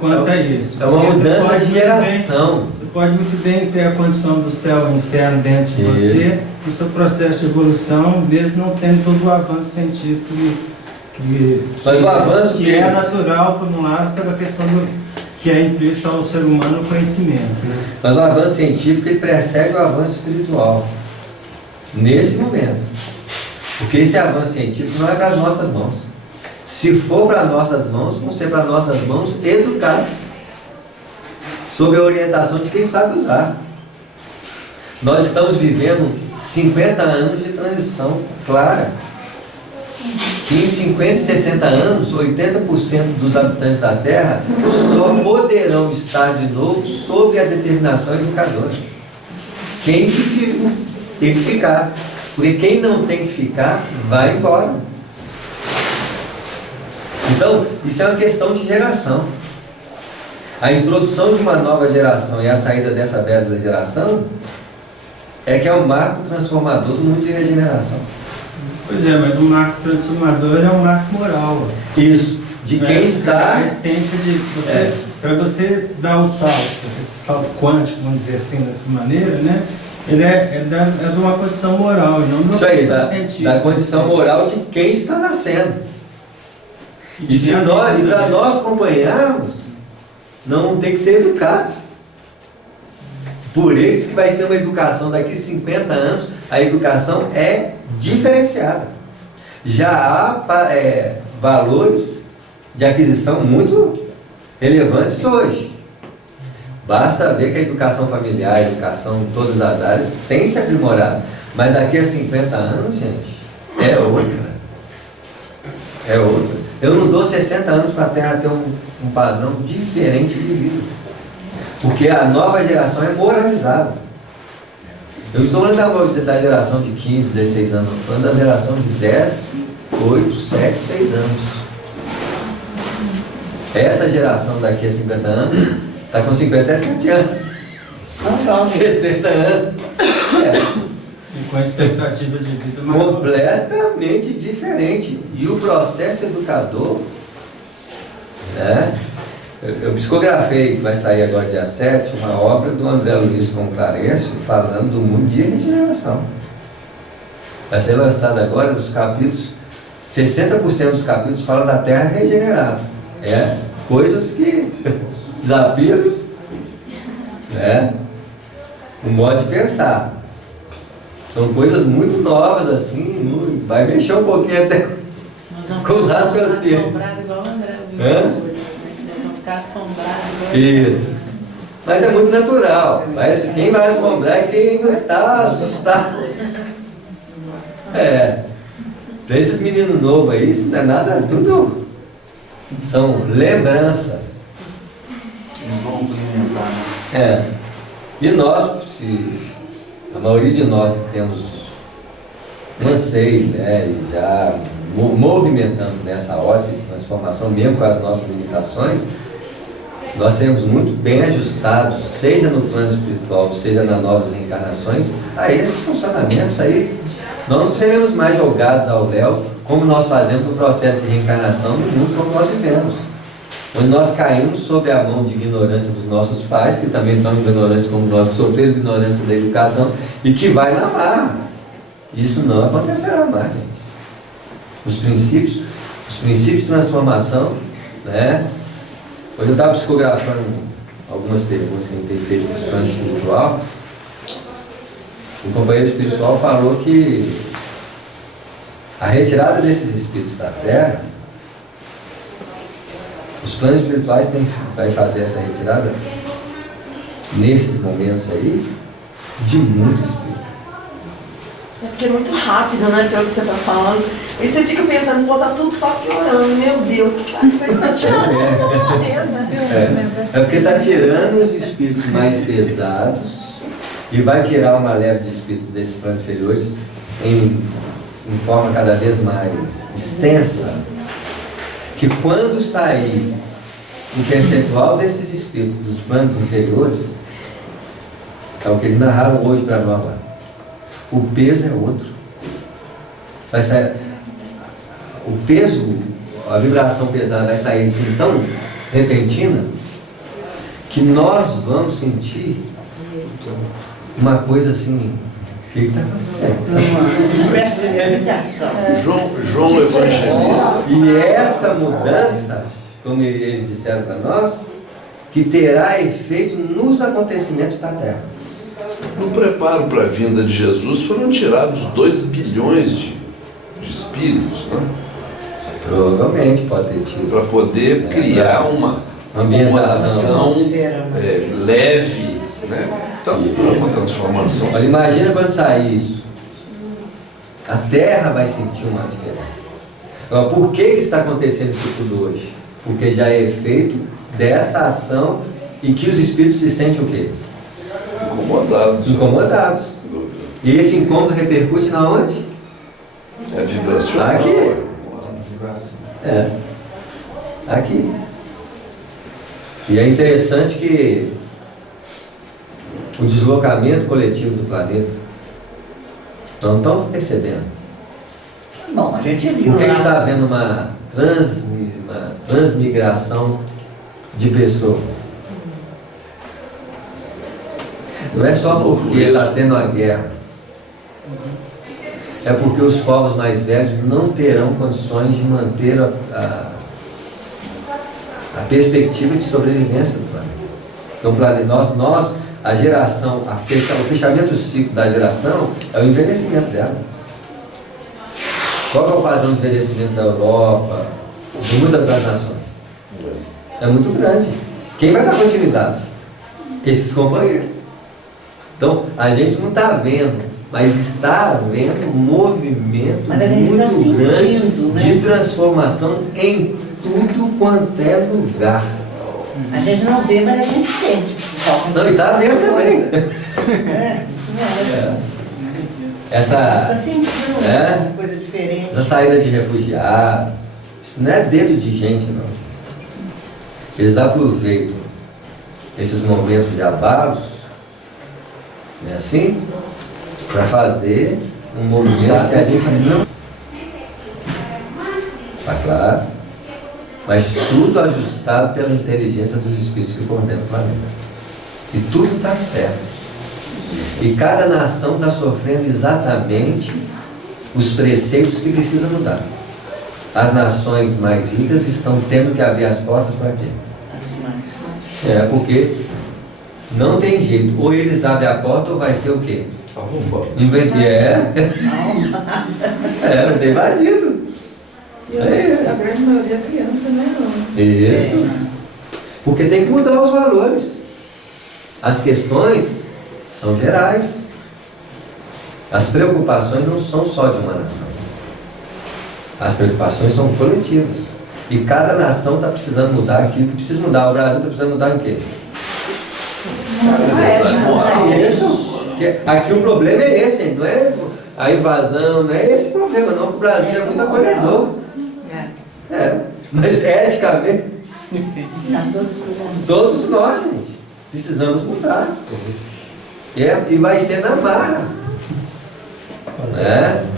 quanto a isso. É uma mudança de geração. Você pode muito bem ter a condição do céu e inferno dentro de você, no seu processo de evolução, mesmo não tendo todo o avanço científico mas o avanço que é natural, por um lado, pela questão que é implícito ao ser humano o conhecimento. Né? Mas o avanço científico ele precede o avanço espiritual. Nesse momento. Porque esse avanço científico não é para as nossas mãos. Se for para nossas mãos, vão ser para nossas mãos educados, sob a orientação de quem sabe usar. Nós estamos vivendo 50 anos de transição clara. Que em 50 e 60 anos, 80% dos habitantes da Terra só poderão estar de novo sob a determinação educadora. Quem pediu tem que ficar. Porque quem não tem que ficar, vai embora. Então, isso é uma questão de geração. A introdução de uma nova geração e a saída dessa velha geração é que é o marco transformador do mundo de regeneração. Pois é, mas o marco transformador é um marco moral. Isso, de quem está... A essência de você, para você dar o salto, esse salto quântico, vamos dizer assim, dessa maneira, né? Ele é de uma condição moral e não de uma condição científica. Da condição moral de quem está nascendo. E para nós acompanharmos, não tem que ser educados. Por eles que vai ser uma educação daqui a 50 anos, a educação é diferenciada. Já há valores de aquisição muito relevantes hoje. Basta ver que a educação familiar, a educação em todas as áreas tem se aprimorado. Mas daqui a 50 anos, gente, é outra. É outra. Eu não dou 60 anos para a Terra ter um padrão diferente de vida. Porque a nova geração é moralizada. Eu não estou falando da geração de 15, 16 anos, estou falando da geração de 10, 8, 7, 6 anos. Essa geração daqui a 50 anos está com 57 anos. Não jovem. 60 anos. E com a expectativa de vida maior. Completamente diferente. E o processo educador, né? Eu psicografei, que vai sair agora dia 7, uma obra do André Luiz com Clarencio, falando do mundo de regeneração. Vai ser lançado agora os capítulos, 60% dos capítulos falam da Terra regenerada. Coisas que, desafios, né? O modo de pensar. São coisas muito novas, assim, vai mexer um pouquinho até com os raciocínios. Igual o André Luiz. Ficar assombrado. Isso. Mas é muito natural. Mas quem vai assombrar é quem ainda está assustado. Para esses meninos novos aí, isso não é nada, tudo são lembranças. E nós, a maioria de nós que temos um anseio, né, e já movimentando nessa ótica de transformação, mesmo com as nossas limitações, nós seremos muito bem ajustados, seja no plano espiritual, seja nas novas reencarnações, a esses funcionamentos aí. Nós não seremos mais jogados ao léu, como nós fazemos no processo de reencarnação no mundo como nós vivemos. Onde nós caímos sob a mão de ignorância dos nossos pais, que também estão ignorantes como nós, sofreram ignorância da educação, e que vai na marra. Isso não acontecerá mais, gente. Os princípios de transformação, né? Hoje eu estava psicografando algumas perguntas que a gente tem feito para o plano espiritual. O companheiro espiritual falou que a retirada desses espíritos da Terra, os planos espirituais vai fazer essa retirada nesses momentos aí de muito espírito. É porque é muito rápido, né, pelo que você está falando. E você fica pensando, pô, tá tudo só piorando, meu Deus, que coisa tirando uma vez, né? É porque está tirando os espíritos mais pesados e vai tirar uma leve de espíritos desses planos inferiores em forma cada vez mais extensa. que quando sair o percentual desses espíritos dos planos inferiores, é o que eles narraram hoje para nós lá. O peso é outro. Vai sair, o peso, a vibração pesada vai sair assim tão repentina que nós vamos sentir uma coisa assim. O que está acontecendo? Uma espécie de levitação. João Evangelista, E essa mudança, como eles disseram para nós, que terá efeito nos acontecimentos da Terra. no preparo para a vinda de Jesus foram tirados 2 bilhões de espíritos, né? Provavelmente pode ter tido. Para poder criar uma ambientação. ação leve, né? Então, uma transformação. Mas imagina quando sair isso. A Terra vai sentir uma diferença. Agora, por que está acontecendo isso tudo hoje? Porque já é efeito dessa ação em que os espíritos se sentem o quê? Incomodados. Incomodados. E esse incômodo repercute na onde? É vibracional. Aqui. É. Aqui. E é interessante que o deslocamento coletivo do planeta, não estão percebendo. Bom, a gente viu Por que lá. está havendo uma transmigração de pessoas? Não é só porque está tendo a guerra. É porque os povos mais velhos não terão condições de manter a perspectiva de sobrevivência do planeta. Então, nós a geração, o fechamento do ciclo da geração é o envelhecimento dela. Qual é o padrão de envelhecimento da Europa, de muitas das nações? É muito grande. Quem vai dar continuidade? Esses companheiros. Então, a gente não está vendo, mas está havendo um movimento Mas a gente muito está grande sentindo, né? de transformação em tudo quanto é lugar. A gente não vê, mas a gente sente. Não, e está vendo também. É, Essa, está sentindo uma coisa diferente. essa saída de refugiados, isso não é dedo de gente, não. Eles aproveitam esses momentos de abalos, não é assim? Para fazer um movimento que a gente não. Está claro? Mas tudo ajustado pela inteligência dos espíritos que coordenam o planeta. E tudo está certo. E cada nação está sofrendo exatamente os preceitos que precisam mudar. As nações mais ricas estão tendo que abrir as portas para quê? Porque não tem jeito. Ou eles abrem a porta ou vai ser o quê? Arrombado. Vai ser invadido. E a grande maioria é criança, né? Isso. Porque tem que mudar os valores. As questões são gerais. As preocupações não são só de uma nação. As preocupações são coletivas. E cada nação está precisando mudar aquilo que precisa mudar. O Brasil está precisando mudar em quê? É isso. Porque aqui o problema é esse, hein? Não é a invasão, não é esse problema, não. O Brasil é muito acolhedor. Mas eticamente, todos nós, gente, precisamos mudar. E vai ser na marra.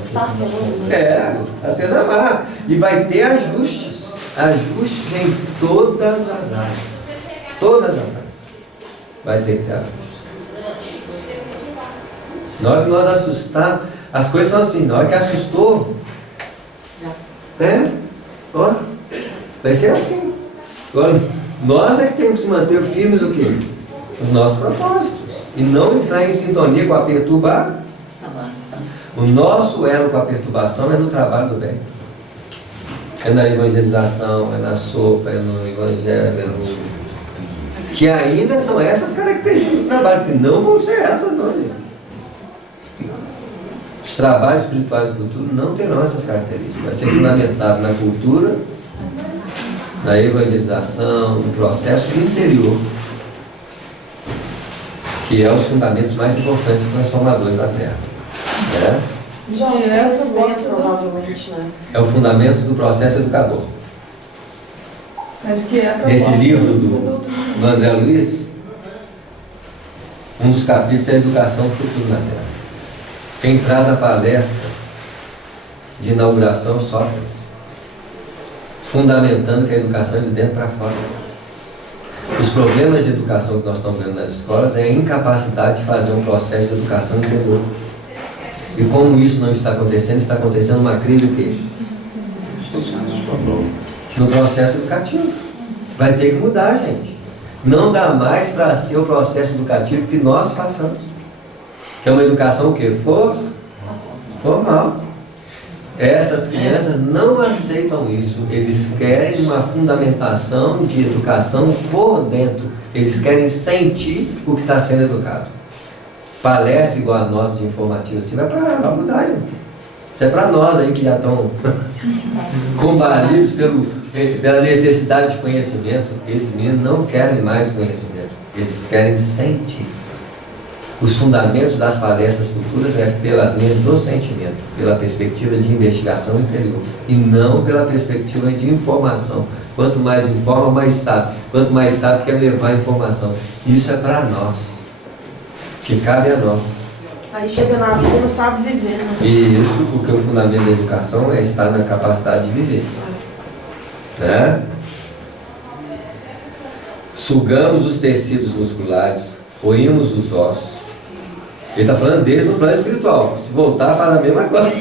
Está sendo na marra. E vai ter ajustes em todas as áreas. Todas as áreas. Vai ter que ter ajustes. Na hora que nós assustar, as coisas são assim, na hora que assustou, vai ser assim. Agora, nós é que temos que manter firmes o quê? Os nossos propósitos. E não entrar em sintonia com a perturbação. O nosso elo com a perturbação é no trabalho do bem. É na evangelização, é na sopa, é no evangelho, é no... Que ainda são essas características do trabalho, que não vão ser essas, não, gente. Os trabalhos espirituais do futuro não terão essas características. Vai ser fundamentado na cultura, na evangelização, no processo interior, que é os fundamentos mais importantes e transformadores da Terra. Já é conhecimento, provavelmente, né? É o fundamento do processo educador. Mas que é a proposta Nesse livro da do doutrina. André Luiz, um dos capítulos é a educação do futuro na Terra. Quem traz a palestra de inauguração é o Sócrates, fundamentando que a educação é de dentro para fora. Os problemas de educação que nós estamos vendo nas escolas é a incapacidade de fazer um processo de educação interior. E como isso não está acontecendo uma crise o quê? No processo educativo. Vai ter que mudar, gente. Não dá mais para ser o processo educativo que nós passamos. Que é uma educação o quê? Formal. Essas crianças não aceitam isso. Eles querem uma fundamentação de educação por dentro. Eles querem sentir o que está sendo educado. Palestra igual a nossa de informativa, assim, vai mudar, gente. Isso é para nós aí que já estão combalidos pela necessidade de conhecimento. Esses meninos não querem mais conhecimento. Eles querem sentir. Os fundamentos das palestras futuras é pelas linhas do sentimento, pela perspectiva de investigação interior e não pela perspectiva de informação. Quanto mais informa, mais sabe. Quanto mais sabe, quer levar informação. Isso é para nós, que cabe a nós. Aí chega na vida e não sabe viver, né? E isso porque o fundamento da educação é estar na capacidade de viver. Né? Sugamos os tecidos musculares, roímos os ossos. Ele está falando deles no plano espiritual. Se voltar, faz a mesma coisa.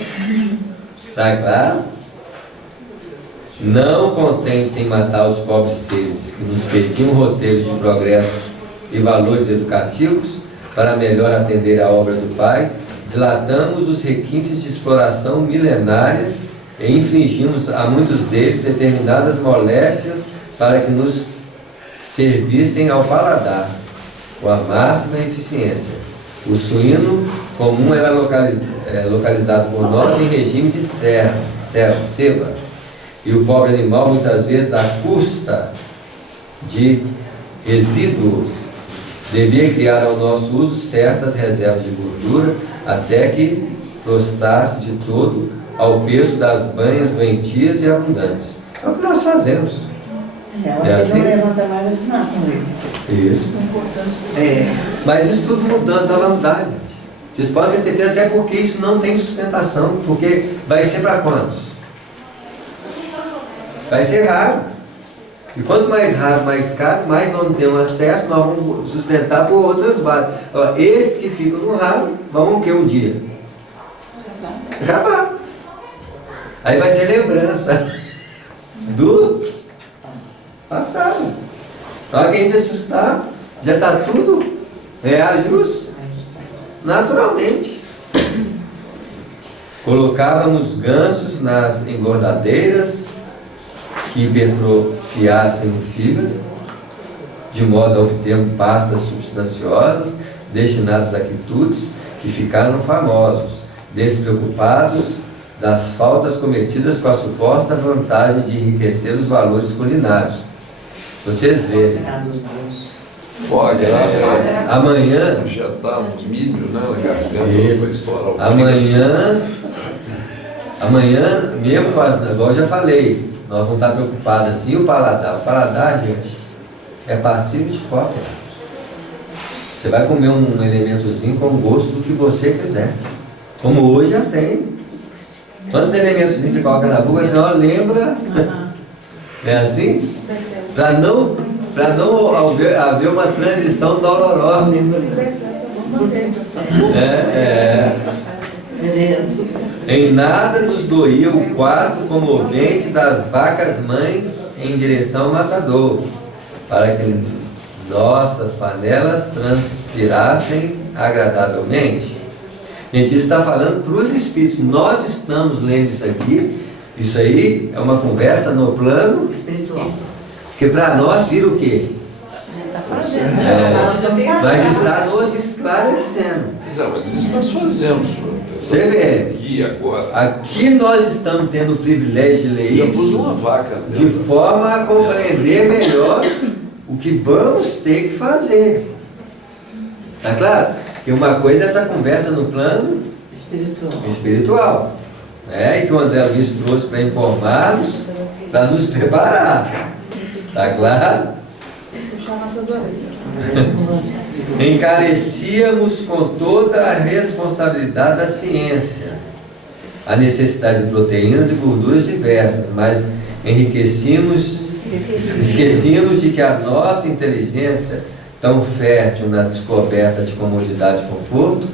Está claro? Não contentes em matar os pobres seres que nos pediam roteiros de progresso e valores educativos para melhor atender à obra do Pai, dilatamos os requintes de exploração milenária e infligimos a muitos deles determinadas moléstias para que nos servissem ao paladar, com a máxima eficiência. O suíno comum era localizado por nós em regime de ceva, e o pobre animal muitas vezes à custa de resíduos devia criar ao nosso uso certas reservas de gordura até que prostrasse de todo ao peso das banhas doentias e abundantes. É o que nós fazemos. Ela É assim? não levanta mais esse mato, Isso. Mas isso tudo mudando, tá, vai mudar, gente. Vocês podem ter certeza, até porque isso não tem sustentação, porque vai ser para quantos? Vai ser raro. E quanto mais raro, mais caro, mais nós não temos acesso, nós vamos sustentar por outras bases. Esses que ficam no raro, vão o que um dia? Acabar. Aí vai ser lembrança do passado. Na hora que a gente se assustar, já está tudo reajuste naturalmente. Colocávamos gansos nas engordadeiras que hipertrofiassem o fígado, de modo a obtermos pastas substanciosas destinadas a quitutes que ficaram famosos, despreocupados das faltas cometidas com a suposta vantagem de enriquecer os valores culinários. Vocês verem. Pode, Amanhã, já está no milho, né? Na garganta, vai estourar o amanhã, mesmo com as negócios, eu já falei, nós vamos estar preocupados assim. O paladar, gente, é passivo de cópia. Você vai comer um elementozinho com gosto do que você quiser. Como hoje já tem. Quantos elementozinhos você coloca na boca, você não lembra? É assim? Para não haver uma transição dolorosa. Em nada nos doía o quadro comovente das vacas mães em direção ao matador, para que nossas panelas transpirassem agradavelmente. Gente, isso está falando para os espíritos. Nós estamos lendo isso aqui. Isso aí é uma conversa no plano espiritual. Porque para nós vira o quê? Mas está nos esclarecendo. Mas isso nós fazemos. Você vê. Aqui agora. Aqui nós estamos tendo o privilégio de ler Eu pus isso uma vaca de forma a compreender melhor o que vamos ter que fazer. Tá claro? Porque uma coisa é essa conversa no plano espiritual, né? E que o André Luiz trouxe para informar-nos, para nos preparar. Tá claro? Puxar nossas orelhas. Encarecíamos com toda a responsabilidade da ciência a necessidade de proteínas e gorduras diversas, mas esquecíamos de que a nossa inteligência, tão fértil na descoberta de comodidade e conforto,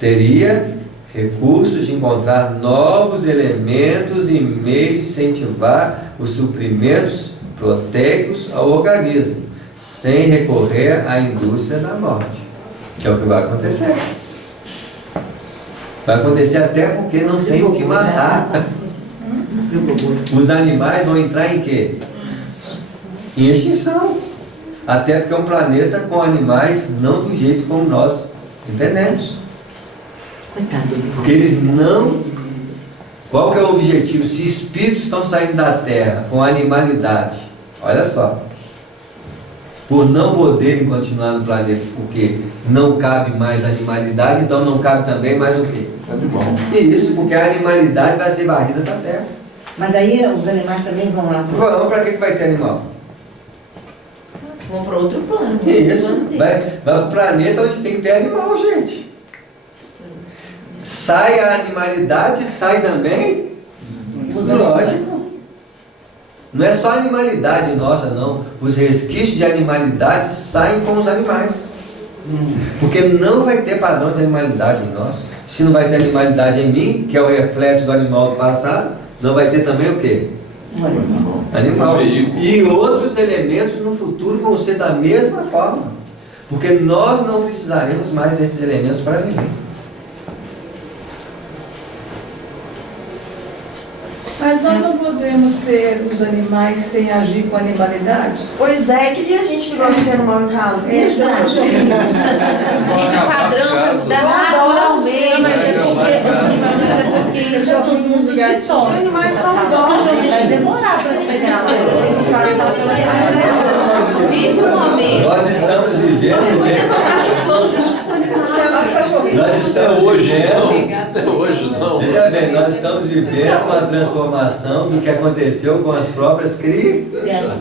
teria recursos de encontrar novos elementos e meios de incentivar os suprimentos proteicos ao organismo, sem recorrer à indústria da morte, que é o que vai acontecer. Vai acontecer até porque não tem o que matar. Os animais vão entrar em quê? Em extinção. Até porque é um planeta com animais não do jeito como nós entendemos. Porque eles não... Qual que é o objetivo? Se espíritos estão saindo da Terra com animalidade, olha só, por não poderem continuar no planeta, porque não cabe mais animalidade, então não cabe também mais o quê? Animal. Isso, porque a animalidade vai ser varrida da Terra. Mas aí os animais também vão lá. Vamos, para que vai ter animal? Vão para outro plano. Isso, vai para o planeta onde tem que ter animal, gente. Sai a animalidade, sai também, lógico. Não é só a animalidade nossa, não. Os resquícios de animalidade saem com os animais. Porque não vai ter padrão de animalidade em nós. Se não vai ter animalidade em mim, que é o reflexo do animal do passado, não vai ter também o quê? Animal. E outros elementos no futuro vão ser da mesma forma. Porque nós não precisaremos mais desses elementos para viver. Mas nós não podemos ter os animais sem agir com animalidade? Pois é, queria a gente que gosta de ter animal em casa. Gente, o padrão vai mudar naturalmente. Mas é porque isso é dos mundos de tosse. Os animais estão dóceis. Vai demorar para chegar lá. Vive um momento. Nós estamos vivendo. Depois vocês vão estar chupando junto com o animal. Nós estamos Hoje não. vivendo. Hoje não. Veja bem, nós estamos vivendo uma transformação do que aconteceu com as próprias crianças.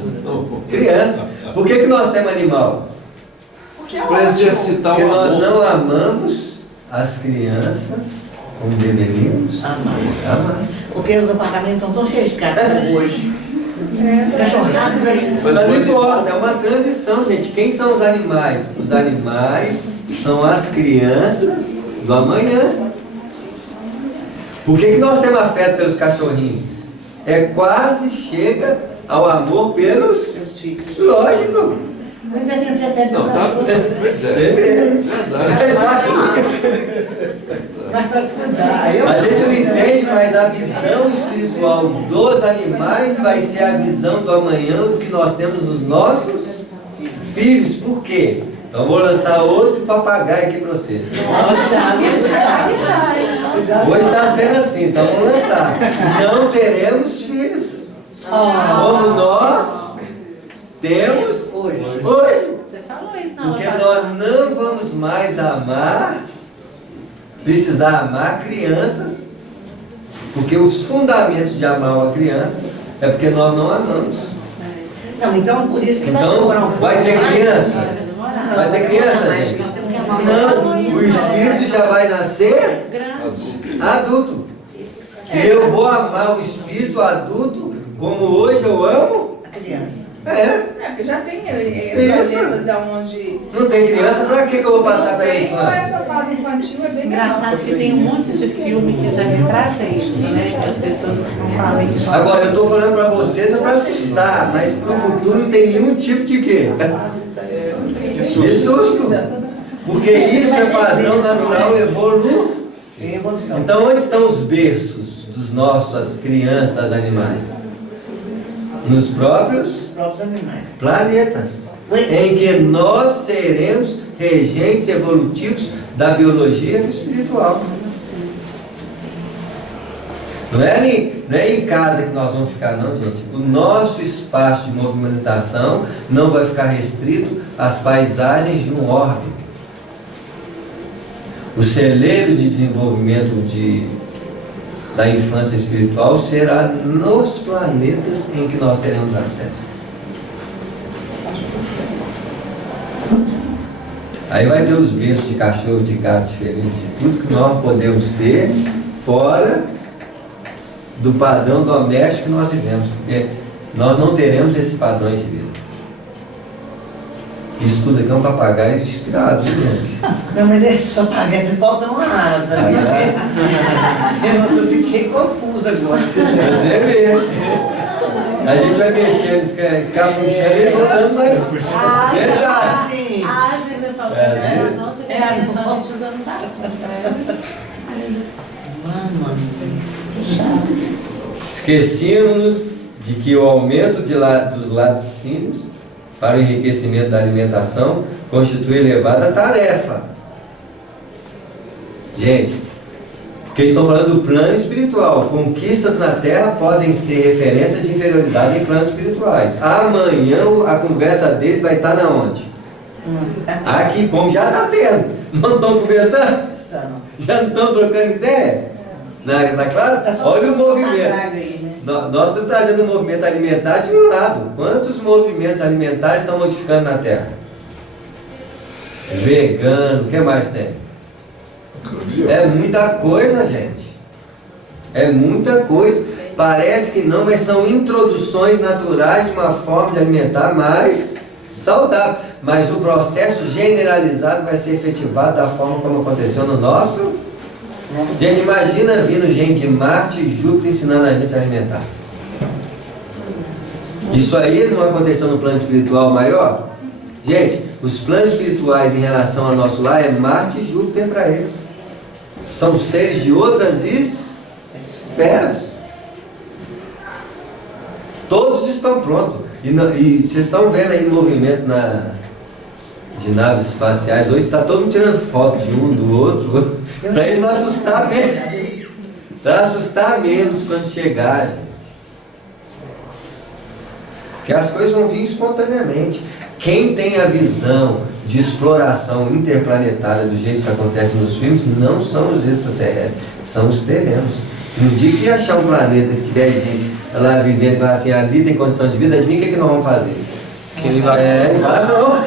Por que nós temos animal? Porque é Para exercitar Porque o nós amor. não amamos as crianças como deveríamos amar. Porque os apartamentos estão tão cheios de gato hoje. Cachorrado, Mas não importa, é uma transição, gente. Quem são os animais? Os animais são as crianças do amanhã. Por que nós temos afeto pelos cachorrinhos? É quase chega ao amor pelos... Lógico. Muita gente prefere Não, tá. Pois é. Verdade. É fácil. Mas só se cuidar. A gente não entende, mas a visão espiritual dos animais vai ser a visão do amanhã do que nós temos nos nossos filhos. Por quê? Então vou lançar outro papagaio aqui para vocês. Hoje está sendo assim, então vamos lançar. Não teremos filhos. Como nós temos hoje. Você falou isso na Porque aula nós passada. não vamos mais precisar amar crianças, porque os fundamentos de amar uma criança é porque nós não amamos. Não, então por isso que vai Então, demorar um vai ter pouco. criança? Vai ter criança, gente? Não, o espírito já vai nascer adulto. E eu vou amar o espírito adulto como hoje eu amo? A criança. É, porque já tem planetas da onde... Não tem criança, pra que eu vou passar pela infância? Essa fase infantil é bem Engraçado que tem um monte de filme que já retrata isso, né? Que as pessoas não falam isso. Agora, eu estou falando para vocês é para assustar, mas para o futuro não tem nenhum tipo de quê? De susto. Porque isso é padrão natural evolutivo. Evolução. Então, onde estão os berços dos nossas crianças animais? Nos próprios Animais. planetas, em que nós seremos regentes evolutivos da biologia e do espiritual. Não é em casa que nós vamos ficar, não, gente. O nosso espaço de movimentação não vai ficar restrito às paisagens de um orbe. O celeiro de desenvolvimento da infância espiritual será nos planetas em que nós teremos acesso. Aí vai ter os berços de cachorro, de gato diferente, de tudo que nós podemos ter, fora do padrão doméstico que nós vivemos, porque nós não teremos esses padrões de vida. Isso tudo aqui é um papagaio inspirado, gente. Não, mas é só parece falta uma asa. Eu fiquei confusa agora. Você vê. A gente vai mexendo, escapuchando e voltando mais. Verdade. A Ásia ainda falou, né? Nossa, que atenção, a gente ainda não dá conta. Esquecíamos-nos de que o aumento dos laticínios para o enriquecimento da alimentação constitui elevada tarefa. Gente, porque estão falando do plano espiritual. Conquistas na terra podem ser referências de inferioridade em planos espirituais. Amanhã a conversa deles vai estar na onde? Aqui, como já está tendo. Não estão conversando? Já não estão trocando ideia? Na Clara? Olha o movimento. Nós estamos trazendo o movimento alimentar de um lado. Quantos movimentos alimentares estão modificando na Terra? Vegano, o que mais tem? É muita coisa, gente. É muita coisa. Parece que não, mas são introduções naturais de uma forma de alimentar mais saudável. Mas o processo generalizado vai ser efetivado da forma como aconteceu no nosso. Gente, imagina vindo gente de Marte e Júpiter ensinando a gente a alimentar. Isso aí não aconteceu no plano espiritual maior? Gente, os planos espirituais em relação ao nosso lar é Marte e Júpiter para eles. São seres de outras esferas. Todos estão prontos. E vocês estão vendo aí o movimento de naves espaciais. Hoje está todo mundo tirando foto de um, do outro, para eles não assustar menos. Para assustar menos quando chegar, gente. Porque as coisas vão vir espontaneamente. Quem tem a visão de exploração interplanetária do jeito que acontece nos filmes não são os extraterrestres, são os terrenos. Um dia que achar um planeta que tiver gente lá vivendo e falar assim, ali tem condição de vida, adivinha o que nós vamos fazer? Invasão.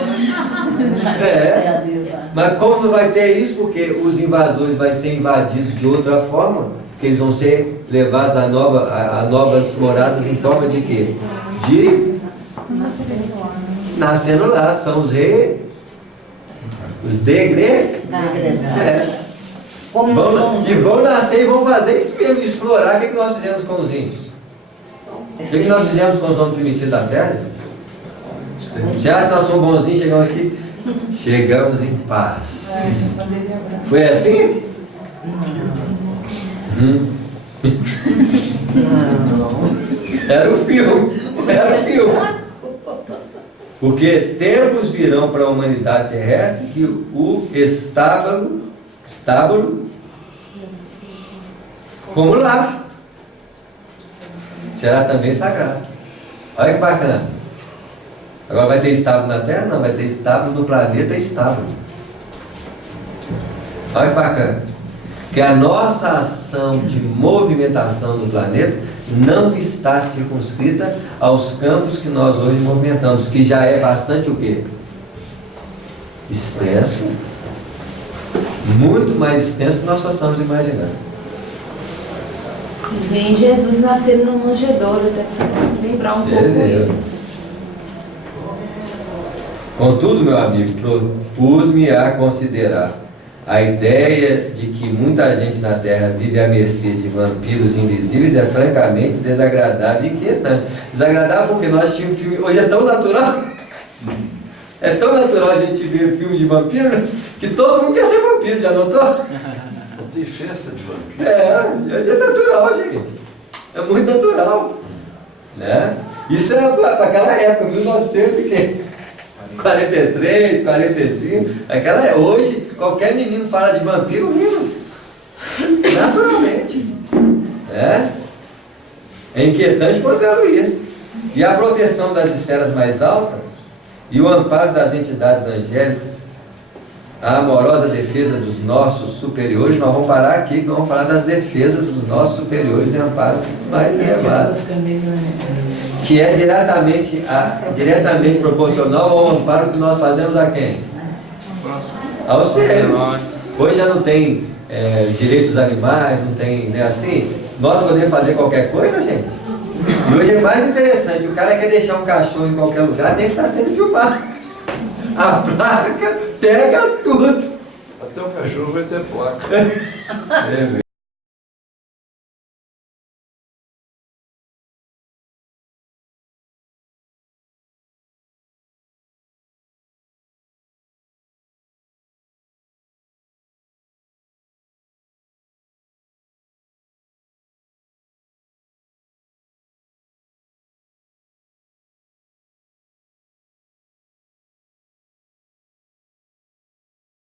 Mas como não vai ter isso? Porque os invasores vão ser invadidos de outra forma, porque eles vão ser levados a novas moradas em forma de quê? De nascendo lá, são os degredados. E vão nascer e vão fazer isso mesmo, explorar. O que nós fizemos com os índios? O que nós fizemos com os homens primitivos da terra? Você acha que nós somos bonzinhos, chegamos aqui? Chegamos em paz. Foi assim? Era o filme. Porque tempos virão para a humanidade terrestre que o estábulo como lá será também sagrado. Olha que bacana. Agora vai ter estábulo na Terra? Não, vai ter estábulo no planeta estábulo. Olha que bacana. Que a nossa ação de movimentação no planeta não está circunscrita aos campos que nós hoje movimentamos, que já é bastante o quê? Extenso. Muito mais extenso do que nós possamos imaginar. E vem Jesus nascendo no manjedouro, até para lembrar um pouco isso. Contudo, meu amigo, propus-me a considerar a ideia de que muita gente na Terra vive à mercê de vampiros invisíveis é francamente desagradável e inquietante. Desagradável porque nós tínhamos filme, hoje é tão natural, é tão natural a gente ver filme de vampiro, né? Que todo mundo quer ser vampiro, já notou? Tem festa de vampiro. Hoje é natural, gente. É muito natural, né? Isso é para aquela época, 1943, 45, hoje qualquer menino fala de vampiro rindo, naturalmente, né? É inquietante quando é isso. E a proteção das esferas mais altas e o amparo das entidades angélicas a amorosa defesa dos nossos superiores. Nós vamos parar aqui, que nós vamos falar das defesas dos nossos superiores em amparo mais elevado, que é diretamente proporcional ao amparo que nós fazemos a quem? Aos seres. Hoje já não tem direitos animais, não tem, né, assim. Nós podemos fazer qualquer coisa, gente. E hoje é mais interessante, o cara quer deixar um cachorro em qualquer lugar, tem que estar sendo filmado. A placa pega tudo. Até o cachorro vai ter placa.